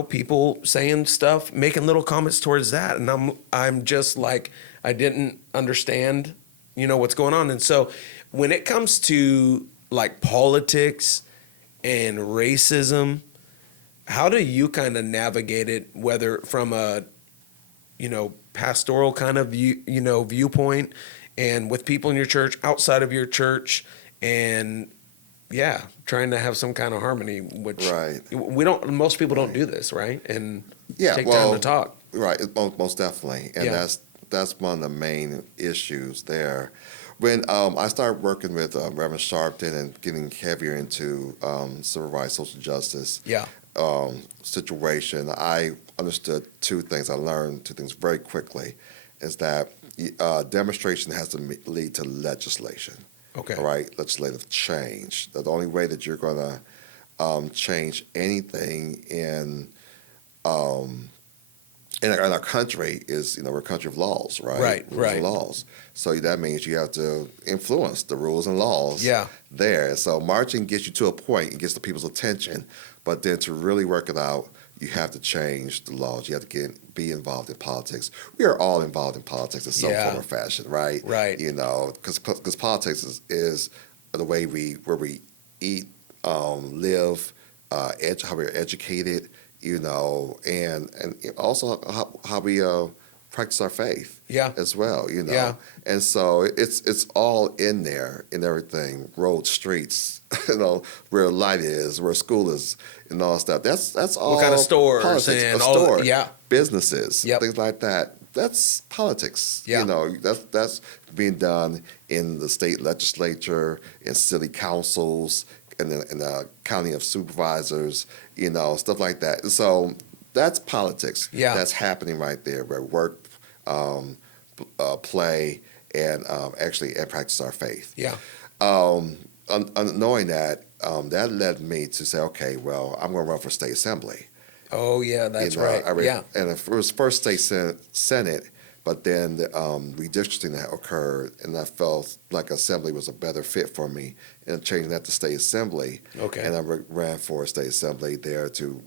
people saying stuff, making little comments towards that. And I'm just like, I didn't understand, what's going on. And so when it comes to like politics and racism, how do you kind of navigate it, whether from a, pastoral kind of viewpoint, and with people in your church, outside of your church, and trying to have some kind of harmony, which most people don't do this, right? And take time to talk. Right, most definitely. And that's one of the main issues there. When I started working with Reverend Sharpton and getting heavier into civil rights, social justice situation, I understood two things. I learned two things very quickly, is that demonstration has to lead to legislation. Okay. All right, legislative change. The only way that you're going to change anything in our country is, we're a country of laws, right? Rules and laws. So that means you have to influence the rules and laws there. And so marching gets you to a point, it gets the people's attention, but then to really work it out, you have to change the laws. You have to be involved in politics. We are all involved in politics in some form or fashion, right? Right. Because politics is the way where we eat, live, how we're educated, and also how we practice our faith as well, And so it's all in there, in everything, roads, streets, where a light is, where a school is, and all that stuff. That's all. What kind of stores politics, and all businesses, things like that. That's politics. Yeah. That's being done in the state legislature, in city councils, in the county of supervisors, stuff like that. So that's politics. Yeah. That's happening right there, where work, play, and actually practice our faith. Yeah. Knowing that, that led me to say, okay, well, I'm going to run for state assembly. Oh, yeah, that's right. And it was first state senate, but then the redistricting that occurred, and I felt like assembly was a better fit for me, and changing that to state assembly. Okay. And I ran for state assembly there to,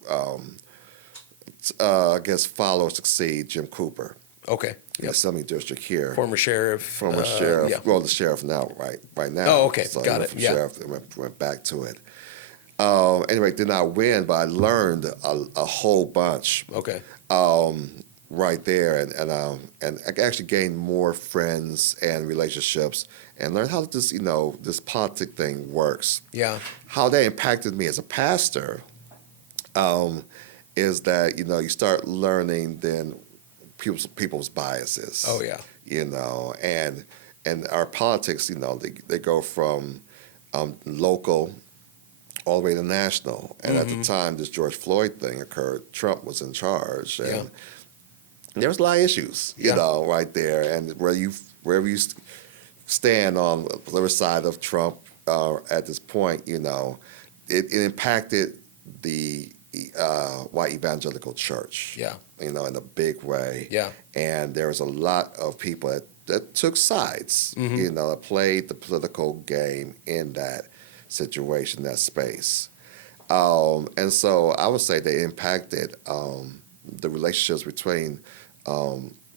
follow or succeed Jim Cooper. Okay. In the assembly district here. Former sheriff. Well, the sheriff now, right now. Oh, okay. So Got it. From sheriff, went back to it. Anyway, did not win, but I learned a whole bunch. Okay. Right there, and I actually gained more friends and relationships, and learned how this politic thing works. Yeah. How that impacted me as a pastor, is that you start learning then people's biases. Oh yeah. And our politics, they go from local all the way to national. And at the time this George Floyd thing occurred, Trump was in charge, and there was a lot of issues, right there. And wherever you stand on whatever side of Trump at this point, it impacted the white evangelical church. Yeah. In a big way. Yeah. And there was a lot of people that took sides, that played the political game in that situation, that space. And so I would say they impacted the relationships between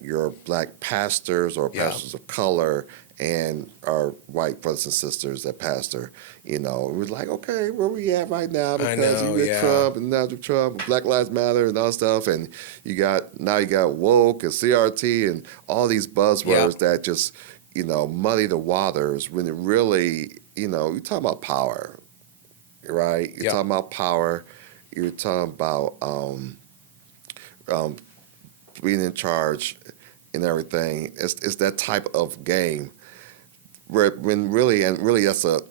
your black pastors or pastors of color and our white brothers and sisters that pastor, it was like, okay, where we at right now? Because you get Trump and now Trump, Black Lives Matter and all stuff, and you got woke and CRT and all these buzzwords that just, muddy the waters when it really, you're talking about power, right? You're talking about power. You're talking about being in charge and everything. It's that type of game where really that's the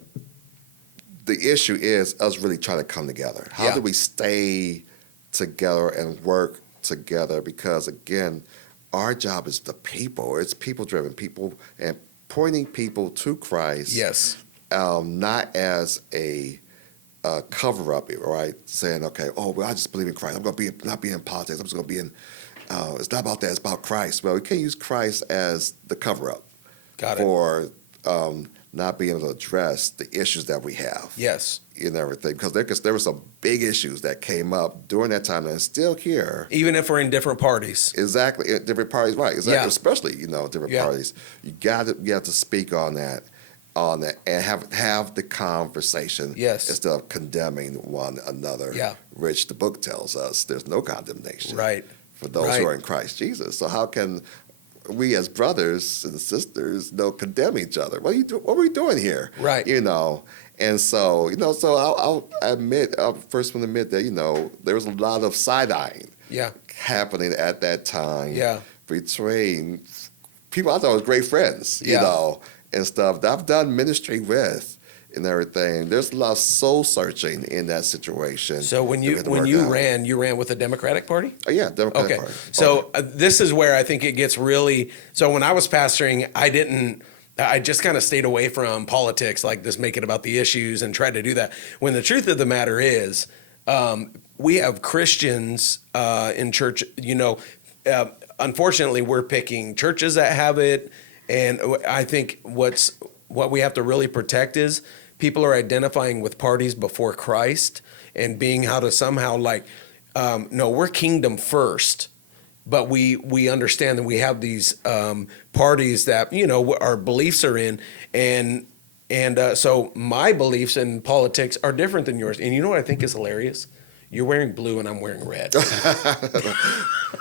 issue is us really trying to come together. How do we stay together and work together? Because again, our job is the people. It's people-driven, people and pointing people to Christ. Yes. Not as a cover-up, right? Saying, okay, I just believe in Christ. I'm going to not be in politics. I'm just going to be in. It's not about that. It's about Christ. Well, we can't use Christ as the cover-up for not being able to address the issues that we have. Yes. And everything. Because there were some big issues that came up during that time and still here. Even if we're in different parties. Exactly. Different parties, right. Exactly. Yeah. Especially, different parties. You have to speak on that and have the conversation instead of condemning one another. Yeah. Which the book tells us there's no condemnation. Right. For those who are in Christ Jesus. So how can we as brothers and sisters condemn each other? What are we doing here? Right. And so, so I'll admit, I'll first want to admit that, there was a lot of side-eyeing happening at that time between people I thought was great friends, and stuff that I've done ministry with and everything. There's a lot of soul searching in that situation. So when you ran with the Democratic Party? Oh, yeah, Democratic Party. So this is where I think it gets really. So when I was pastoring, I just kind of stayed away from politics, like this, make it about the issues and tried to do that. When the truth of the matter is, we have Christians in church. Unfortunately, we're picking churches that have it. And I think what we have to really protect is people are identifying with parties before Christ and being how to somehow no, we're kingdom first, but we understand that we have these parties that our beliefs are in, and so my beliefs in politics are different than yours. And you know what I think is hilarious? You're wearing blue and I'm wearing red.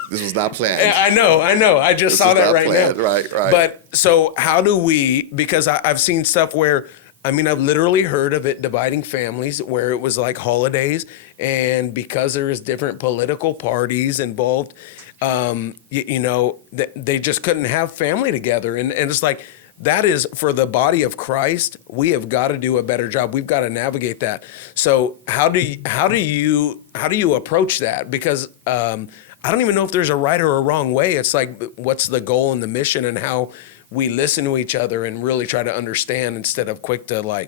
This was not planned. I know. I just saw that right now. Right. But so how do we, because I've seen stuff where, I've literally heard of it dividing families where it was like holidays, and because there is different political parties involved, they just couldn't have family together. And it's like, that is for the body of Christ. We have got to do a better job. We've got to navigate that. So how do you approach that? Because I don't even know if there's a right or a wrong way. It's like, what's the goal and the mission, and how we listen to each other and really try to understand instead of quick to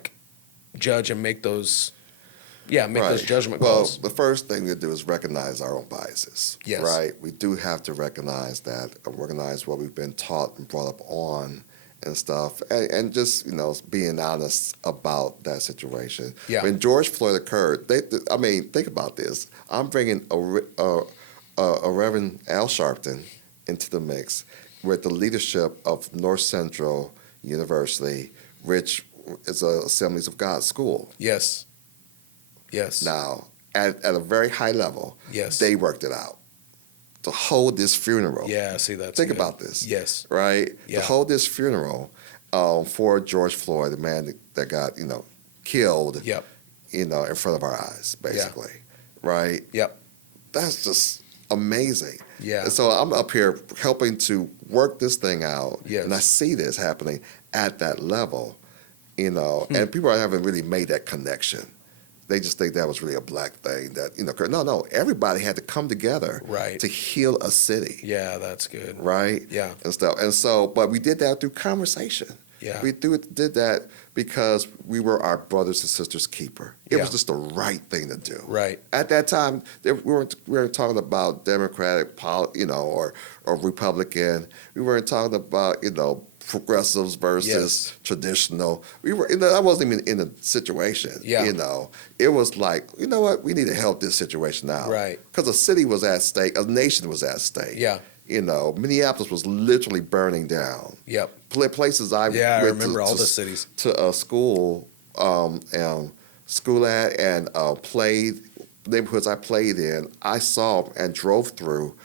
judge and make those judgment calls. Well, the first thing to do is recognize our own biases. Yes. Right. We do have to recognize that, recognize what we've been taught and brought up on and stuff, and just being honest about that situation. Yeah. When George Floyd occurred, think about this. I'm bringing a Reverend Al Sharpton into the mix with the leadership of North Central University, which is a Assemblies of God school. Yes. Now, at a very high level, they worked it out to hold this funeral. Yeah, see, that's Think good. about this. Yes. Right? Yeah. To hold this funeral for George Floyd, the man that got, killed, in front of our eyes, basically. Yeah. Right? Yep. That's just amazing. Yeah. And so I'm up here helping to work this thing out. Yes. And I see this happening at that level, and people haven't really made that connection. They just think that was really a black thing that, no, everybody had to come together to heal a city. Yeah, that's good. Right? Yeah. And stuff. And so, but we did that through conversation. Yeah. We did that because we were our brothers and sisters' keeper. It was just the right thing to do. Right. At that time, we weren't talking about Democratic, or Republican. We weren't talking about, progressives versus traditional. We were, I wasn't even in a situation. Yeah. It was like, you know what? We need to help this situation out. Right. Because a city was at stake, a nation was at stake. Yeah. Minneapolis was literally burning down. Yep. Places I remember all the cities. To school, school at and played, neighborhoods I played in, I saw and drove through.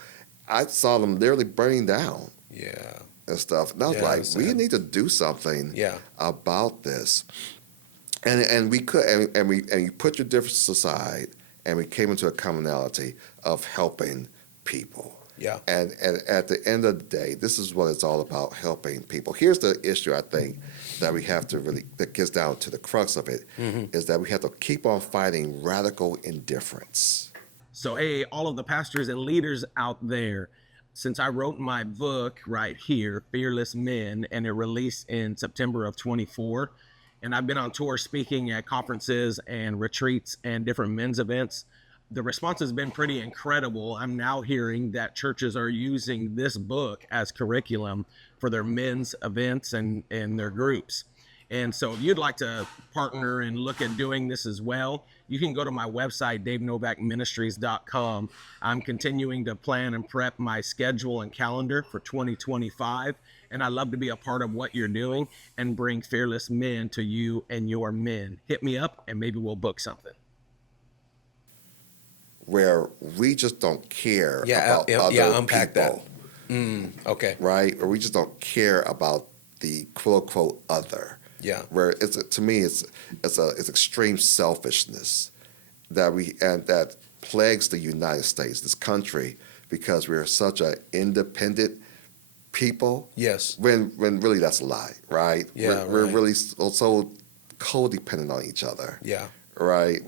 I saw them literally burning down. Yeah. And stuff. And I was like, we need to do something about this. And we could, and you put your differences aside, and we came into a commonality of helping people. Yeah. And at the end of the day, this is what it's all about, helping people. Here's the issue, I think, that we have to really, that gets down to the crux of it, is that we have to keep on fighting radical indifference. So, hey, all of the pastors and leaders out there, since I wrote my book right here, Fearless Men, and it released in September of 24, and I've been on tour speaking at conferences and retreats and different men's events, the response has been pretty incredible. I'm now hearing that churches are using this book as curriculum for their men's events and their groups. And so if you'd like to partner and look at doing this as well, you can go to my website, davenovakministries.com. I'm continuing to plan and prep my schedule and calendar for 2025. And I'd love to be a part of what you're doing and bring fearless men to you and your men. Hit me up and maybe we'll book something. Where we just don't care about other unpack people. That. Okay. Right? Or we just don't care about the quote unquote other. Yeah. Where to me it's extreme selfishness that plagues the United States, this country, because we're such an independent people. Yes. When really that's a lie, right? Yeah. We're really so codependent on each other. Yeah. Right.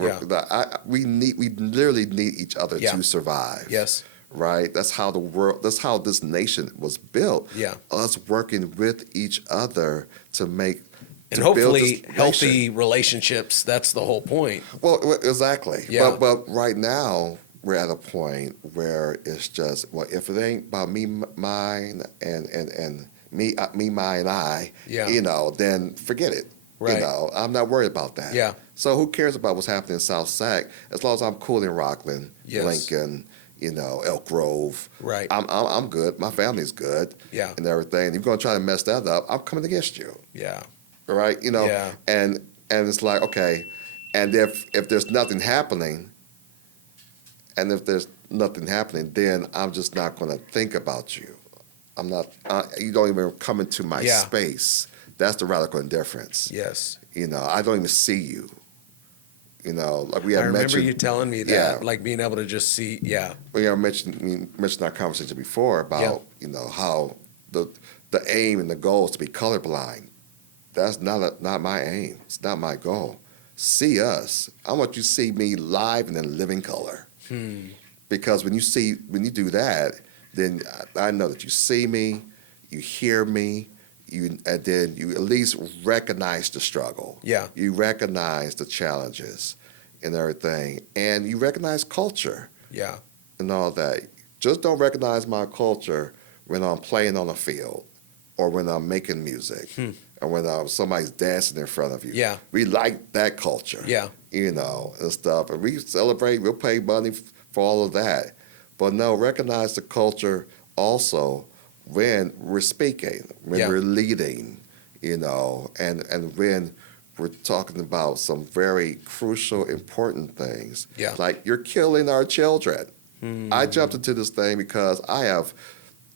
We literally need each other to survive. Yes. Right. That's how that's how this nation was built. Yeah. Us working with each other to make and hopefully healthy relationships. That's the whole point. Well, exactly. Yeah. But right now we're at a point where it's just, well, if it ain't about me, mine, and me, mine, I, then forget it. Right. I'm not worried about that. Yeah. So who cares about what's happening in South Sac as long as I'm cool in Rockland, Lincoln, Elk Grove. Right. I'm good. My family's good. Yeah. And everything. If you're gonna try to mess that up, I'm coming against you. Yeah. Right. Yeah. And it's like, okay, and if there's nothing happening, then I'm just not gonna think about you. I'm not. You don't even come into my space. That's the radical indifference. Yes. I don't even see you. Like we I have remember mentioned. you telling me that, like being able to just see. Yeah. We mentioned our conversation before about how the aim and the goal is to be colorblind. That's not my aim. It's not my goal. See us. I want you to see me live and in living color. Because when you do that, then I know that you see me, you hear me. And then you at least recognize the struggle. Yeah. You recognize the challenges and everything. And you recognize culture. Yeah. And all that. Just don't recognize my culture when I'm playing on a field or when I'm making music or when somebody's dancing in front of you. Yeah. We like that culture. Yeah. And stuff. And we celebrate, we'll pay money for all of that. But no, recognize the culture also when we're speaking, when we're leading, and when we're talking about some very crucial, important things. Yeah. Like you're killing our children. I jumped into this thing because I have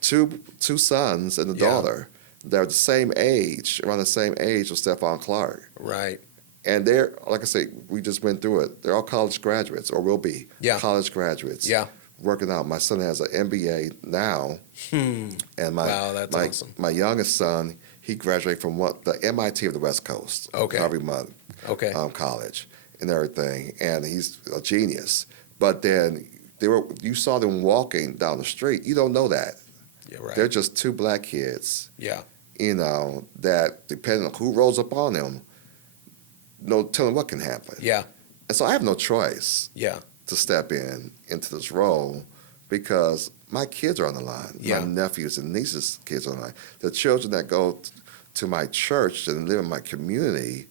two sons and a daughter. They're the same age, around the same age of Stephon Clark. Right. And they're, like I say, we just went through it. They're all college graduates or will be college graduates. Yeah. Working out. My son has an MBA now, and that's awesome. My youngest son, he graduated from the MIT of the West Coast, every month, college and everything, and he's a genius. But then you saw them walking down the street. You don't know that. Yeah, right. They're just two black kids. Yeah. That depending on who rolls up on them, no telling what can happen. Yeah. And so I have no choice. Yeah. To step into this role because my kids are on the line. Yeah. My nephews and nieces' kids are on the line. The children that go to my church and live in my community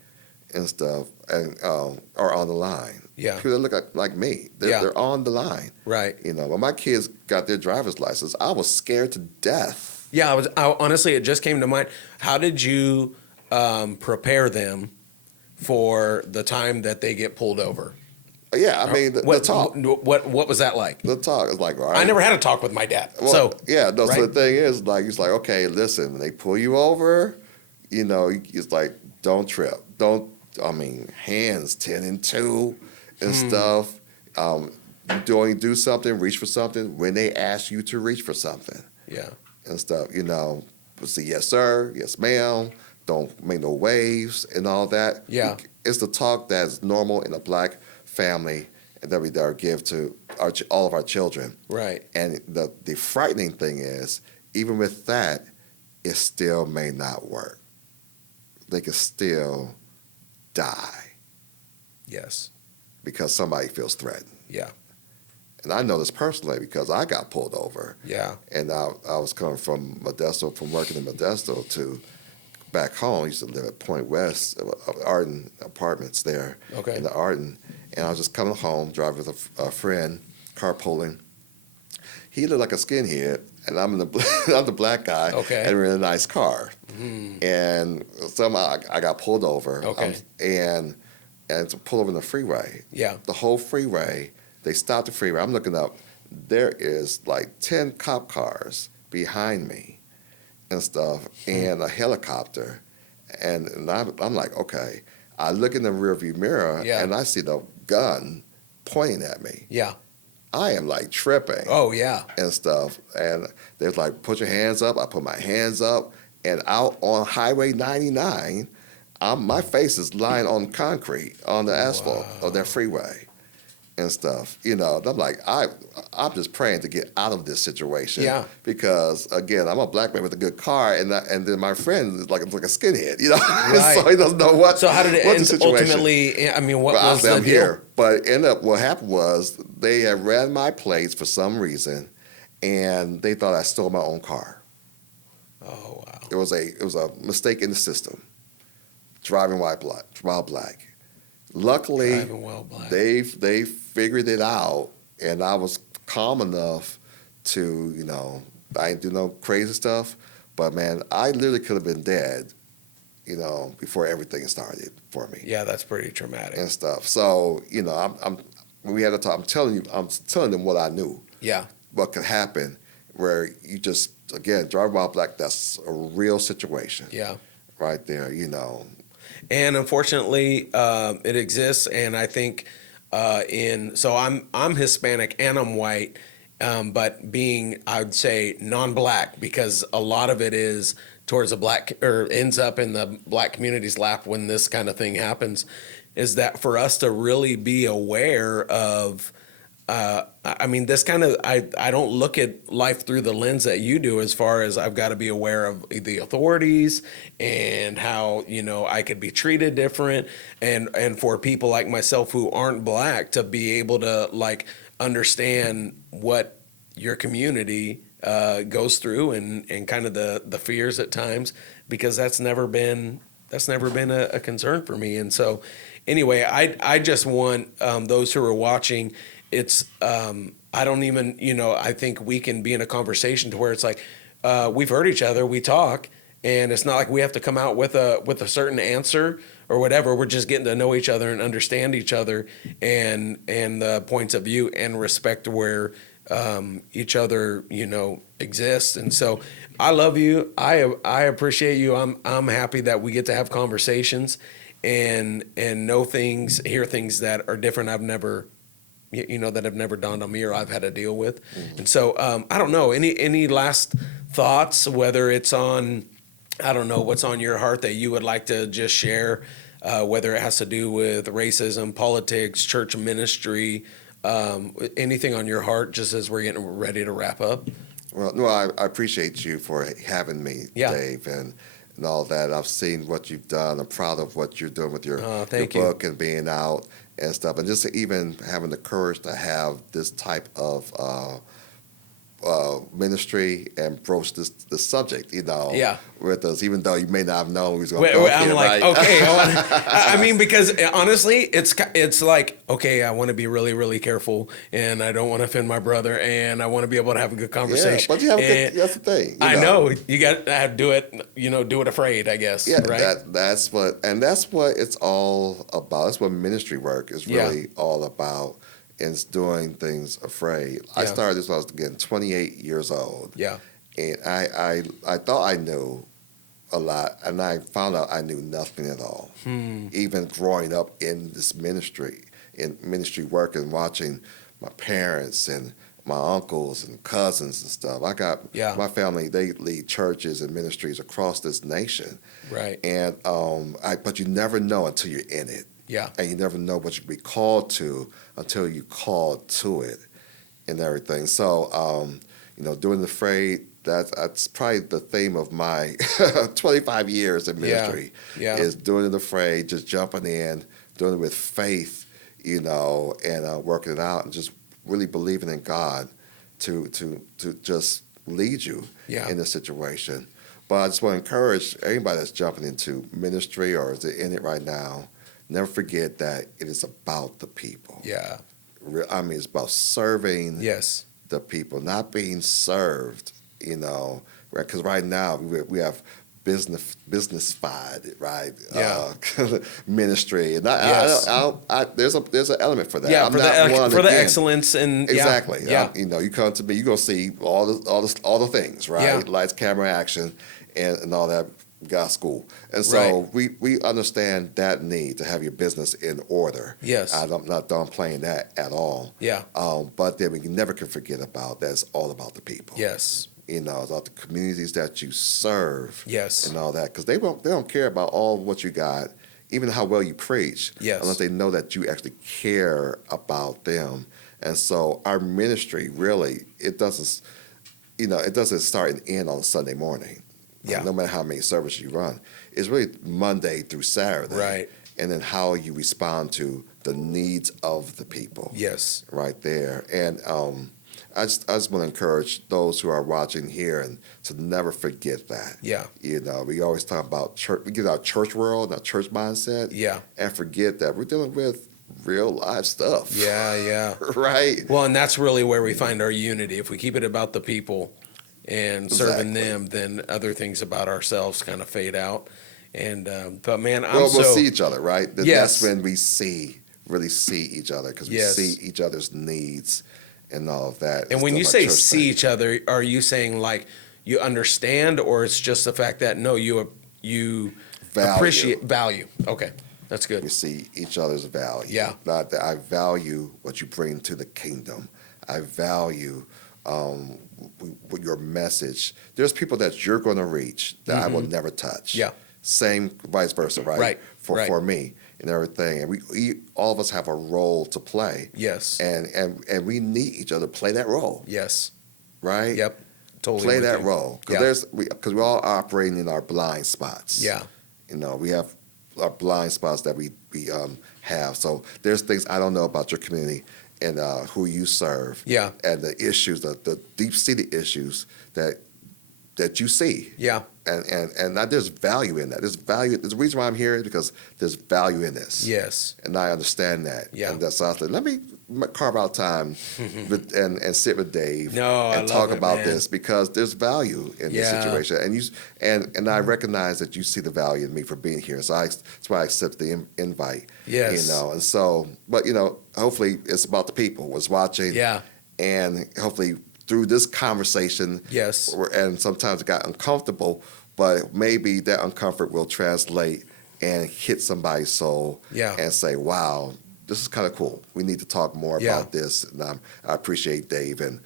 and stuff, and are on the line. Yeah. People that look like me, they're on the line. Right. When my kids got their driver's license, I was scared to death. Yeah, honestly, it just came to mind. How did you prepare them for the time that they get pulled over? Yeah, I mean, the talk. What was that like? The talk is like, all right. I never had a talk with my dad. Well, so right? So the thing is, like, he's like, okay, listen, when they pull you over, it's like, don't trip. Hands 10 and 2 and stuff. Do something, reach for something when they ask you to reach for something. Yeah. And stuff, say yes, sir, yes, ma'am, don't make no waves and all that. Yeah. It's the talk that's normal in a black family that we give to all of our children. Right. And the frightening thing is, even with that, it still may not work. They could still die. Yes. Because somebody feels threatened. Yeah. And I know this personally because I got pulled over. Yeah. And I was coming from Modesto, from working in Modesto to back home. I used to live at Point West, Arden Apartments there in the Arden. And I was just coming home, driving with a friend, carpooling. He looked like a skinhead, and I'm the black guy, and we're in a nice car. Mm. And somehow I got pulled over, and to pull over in the freeway. Yeah. The whole freeway, they stopped the freeway. I'm looking up. There is like 10 cop cars behind me and stuff, and a helicopter. And I'm like, okay. I look in the rearview mirror, and I see the gun pointing at me. Yeah. I am like tripping. Oh, yeah. And stuff. And they're like, put your hands up. I put my hands up. And out on Highway 99, my face is lying on concrete, on the asphalt of that freeway and stuff. I'm like, I'm just praying to get out of this situation. Yeah. Because, again, I'm a black man with a good car, and then my friend is like a skinhead, Right. So he doesn't know what. So how did it end ultimately? What was the deal? Here. But what happened was they had ran my plates for some reason, and they thought I stole my own car. Oh, wow. It was a mistake in the system. Driving while black. Luckily, they figured it out, and I was calm enough to, I didn't do no crazy stuff, but man, I literally could have been dead, before everything started for me. Yeah, that's pretty traumatic and stuff. So, we had to talk. I'm telling them what I knew. Yeah. What could happen, where you just drive while black. That's a real situation. Yeah. Right there, And unfortunately, it exists. And I think so I'm Hispanic and I'm white, but being, I'd say, non-black, because a lot of it is towards the black, or ends up in the black community's lap when this kind of thing happens, is that for us to really be aware of, this kind of, I don't look at life through the lens that you do, as far as I've got to be aware of the authorities and how, I could be treated different. And for people like myself who aren't black to be able to understand what your community goes through and kind of the fears at times, because that's never been a concern for me. And so anyway, I just want those who are watching, it's I don't even, I think we can be in a conversation to where it's like we've heard each other, we talk, and it's not like we have to come out with a certain answer or whatever. We're just getting to know each other and understand each other and the points of view and respect where each other, exists. And so I love you. I appreciate you. I'm happy that we get to have conversations and know things, hear things that are different. I've never that have never dawned on me or I've had to deal with. Mm-hmm. And so I don't know, any last thoughts, whether it's on, I don't know, what's on your heart that you would like to just share, whether it has to do with racism, politics, church ministry, anything on your heart, just as we're getting ready to wrap up? Well, no, I appreciate you for having me, Dave, and all that. I've seen what you've done. I'm proud of what you're doing with your book and being out and stuff, and just even having the courage to have this type of ministry and broach this subject, Yeah. with us, even though you may not have known we was going to I'm like, right? okay. I mean, because honestly, it's like, okay, I want to be really, really careful, and I don't want to offend my brother, and I want to be able to have a good conversation. Yeah, but you have that's the thing. I know you got to do it. Do it afraid, I guess. Yeah, right. That's what it's all about. That's what ministry work is really all about. And it's doing things afraid. I started this when I was getting 28 years old. Yeah. And I thought I knew a lot, and I found out I knew nothing at all. Even growing up in this ministry work, and watching my parents and my uncles and cousins and stuff. I got my family, they lead churches and ministries across this nation. Right. And but you never know until you're in it. Yeah. And you never know what you'll be called to until you called to it and everything. So, doing the afraid, that's probably the theme of my 25 years in ministry. Yeah. Is doing it afraid, just jumping in, doing it with faith, and working it out, and just really believing in God to just lead you in the situation. But I just want to encourage anybody that's jumping into ministry or is in it right now, never forget that it is about the people. Yeah. I mean, it's about serving the people, not being served, because right now we have business-fied, right? Ministry. And there's an element for that. Yeah, I'm for the excellence and exactly. Yeah. You come to me, you're gonna see all the things, right? Yeah. Lights, camera, action, and all that. Got school, and so we understand that need to have your business in order. Yes, I'm not downplaying that at all. Yeah, but then we never can forget about that's all about the people. Yes, about the communities that you serve. Yes, and all that, because they don't care about all what you got, even how well you preach. Yes, unless they know that you actually care about them. And so our ministry really it doesn't start and end on a Sunday morning. Yeah. No matter how many services you run, it's really Monday through Saturday. Right. And then how you respond to the needs of the people. Yes. Right there. And I just want to encourage those who are watching here and to never forget that. Yeah. We always talk about church. We get our church world, our church mindset. Yeah. And forget that we're dealing with real life stuff. Yeah. Right. Well, and that's really where we find our unity. If we keep it about the people and serving them, then other things about ourselves kind of fade out. And but man, we'll see each other, right? That's when we really see each other, because we see each other's needs and all of that. And when you say see each other, are you saying like you understand, or it's just the fact that you appreciate value? Okay, that's good. We see each other's value. Yeah. Not that I value what you bring to the kingdom. I value your message. There's people that you're going to reach that I will never touch. Yeah. Same vice versa, right? Right. For me and everything. And we all of us have a role to play. Yes. And we need each other to play that role. Yes. Right? Yep. Totally. Play that role. Because we're all operating in our blind spots. Yeah. We have our blind spots that we have. So there's things I don't know about your community and who you serve, and the issues, the deep-seated issues that you see, and there's value in that. There's value. There's a reason why I'm here is because there's value in this. Yes, and I understand that. Yeah, and that's like, let me carve out time and sit with Dave and talk about this, because there's value in this situation, and I recognize that you see the value in me for being here. So that's why I accept the invite. Yes, and so, but hopefully it's about the people was watching. Yeah, and hopefully through this conversation, and sometimes it got uncomfortable, but maybe that uncomfort will translate and hit somebody's soul. And say, wow, this is kind of cool. We need to talk more about this. And I appreciate Dave and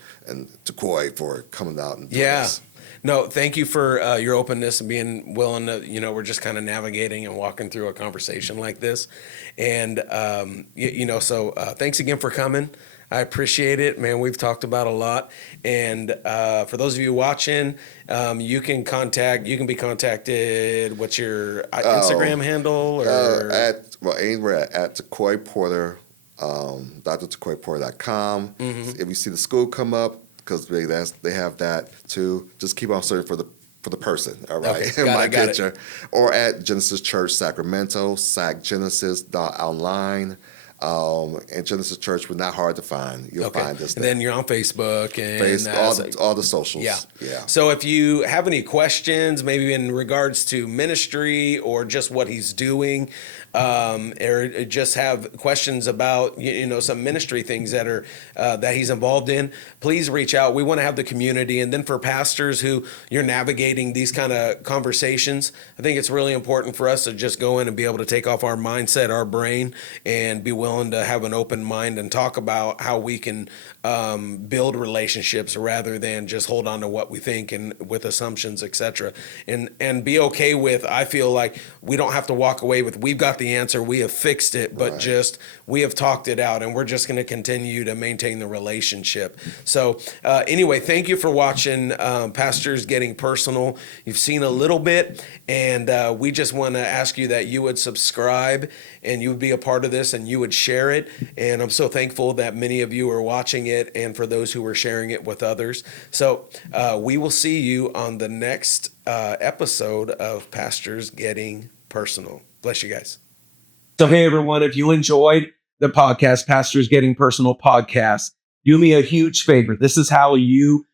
Tecoy for coming out and doing this. No, thank you for your openness and being willing to, we're just kind of navigating and walking through a conversation like this. And, so thanks again for coming. I appreciate it, man. We've talked about a lot. And for those of you watching, you can be contacted. What's your Instagram handle? Or? We're at Tecoy Porter, drtecoyporter.com. If you see the school come up, because they have that too. Just keep on searching for the person, all right? Okay, got picture. It. Or at Genesis Church Sacramento, sacgenesis.online. And Genesis Church was not hard to find. You'll find us there. And then you're on Facebook and all the socials. Yeah. Yeah. So if you have any questions, maybe in regards to ministry or just what he's doing, or just have questions about some ministry things that are that he's involved in, please reach out. We want to have the community. And then for pastors who you're navigating these kind of conversations, I think it's really important for us to just go in and be able to take off our mindset, our brain, and be willing to have an open mind and talk about how we can build relationships rather than just hold on to what we think and with assumptions, etc. And be okay with, I feel like we don't have to walk away with, we've got the answer, we have fixed it, but just we have talked it out, and we're just going to continue to maintain the relationship. So anyway, thank you for watching Pastors Getting Personal. You've seen a little bit, and we just want to ask you that you would subscribe and you would be a part of this and you would share it. And I'm so thankful that many of you are watching it, and for those who are sharing it with others. So we will see you on the next episode of Pastors Getting Personal. Bless you guys. So, hey, everyone, if you enjoyed the podcast, Pastors Getting Personal podcast, do me a huge favor. This is how you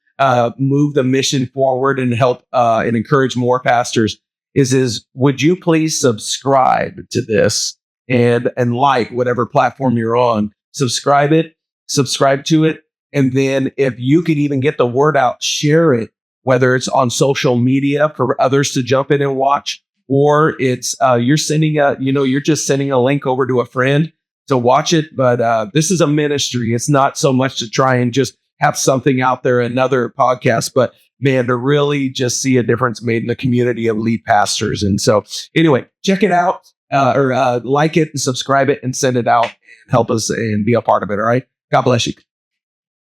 move the mission forward and help and encourage more pastors is would you please subscribe to this and like whatever platform you're on, subscribe to it. And then if you could even get the word out, share it, whether it's on social media for others to jump in and watch, or it's you're just sending a link over to a friend to watch it. But this is a ministry. It's not so much to try and just have something out there, another podcast, but man, to really just see a difference made in the community of lead pastors. And so anyway, check it out or like it and subscribe it and send it out. Help us and be a part of it. All right. God bless you.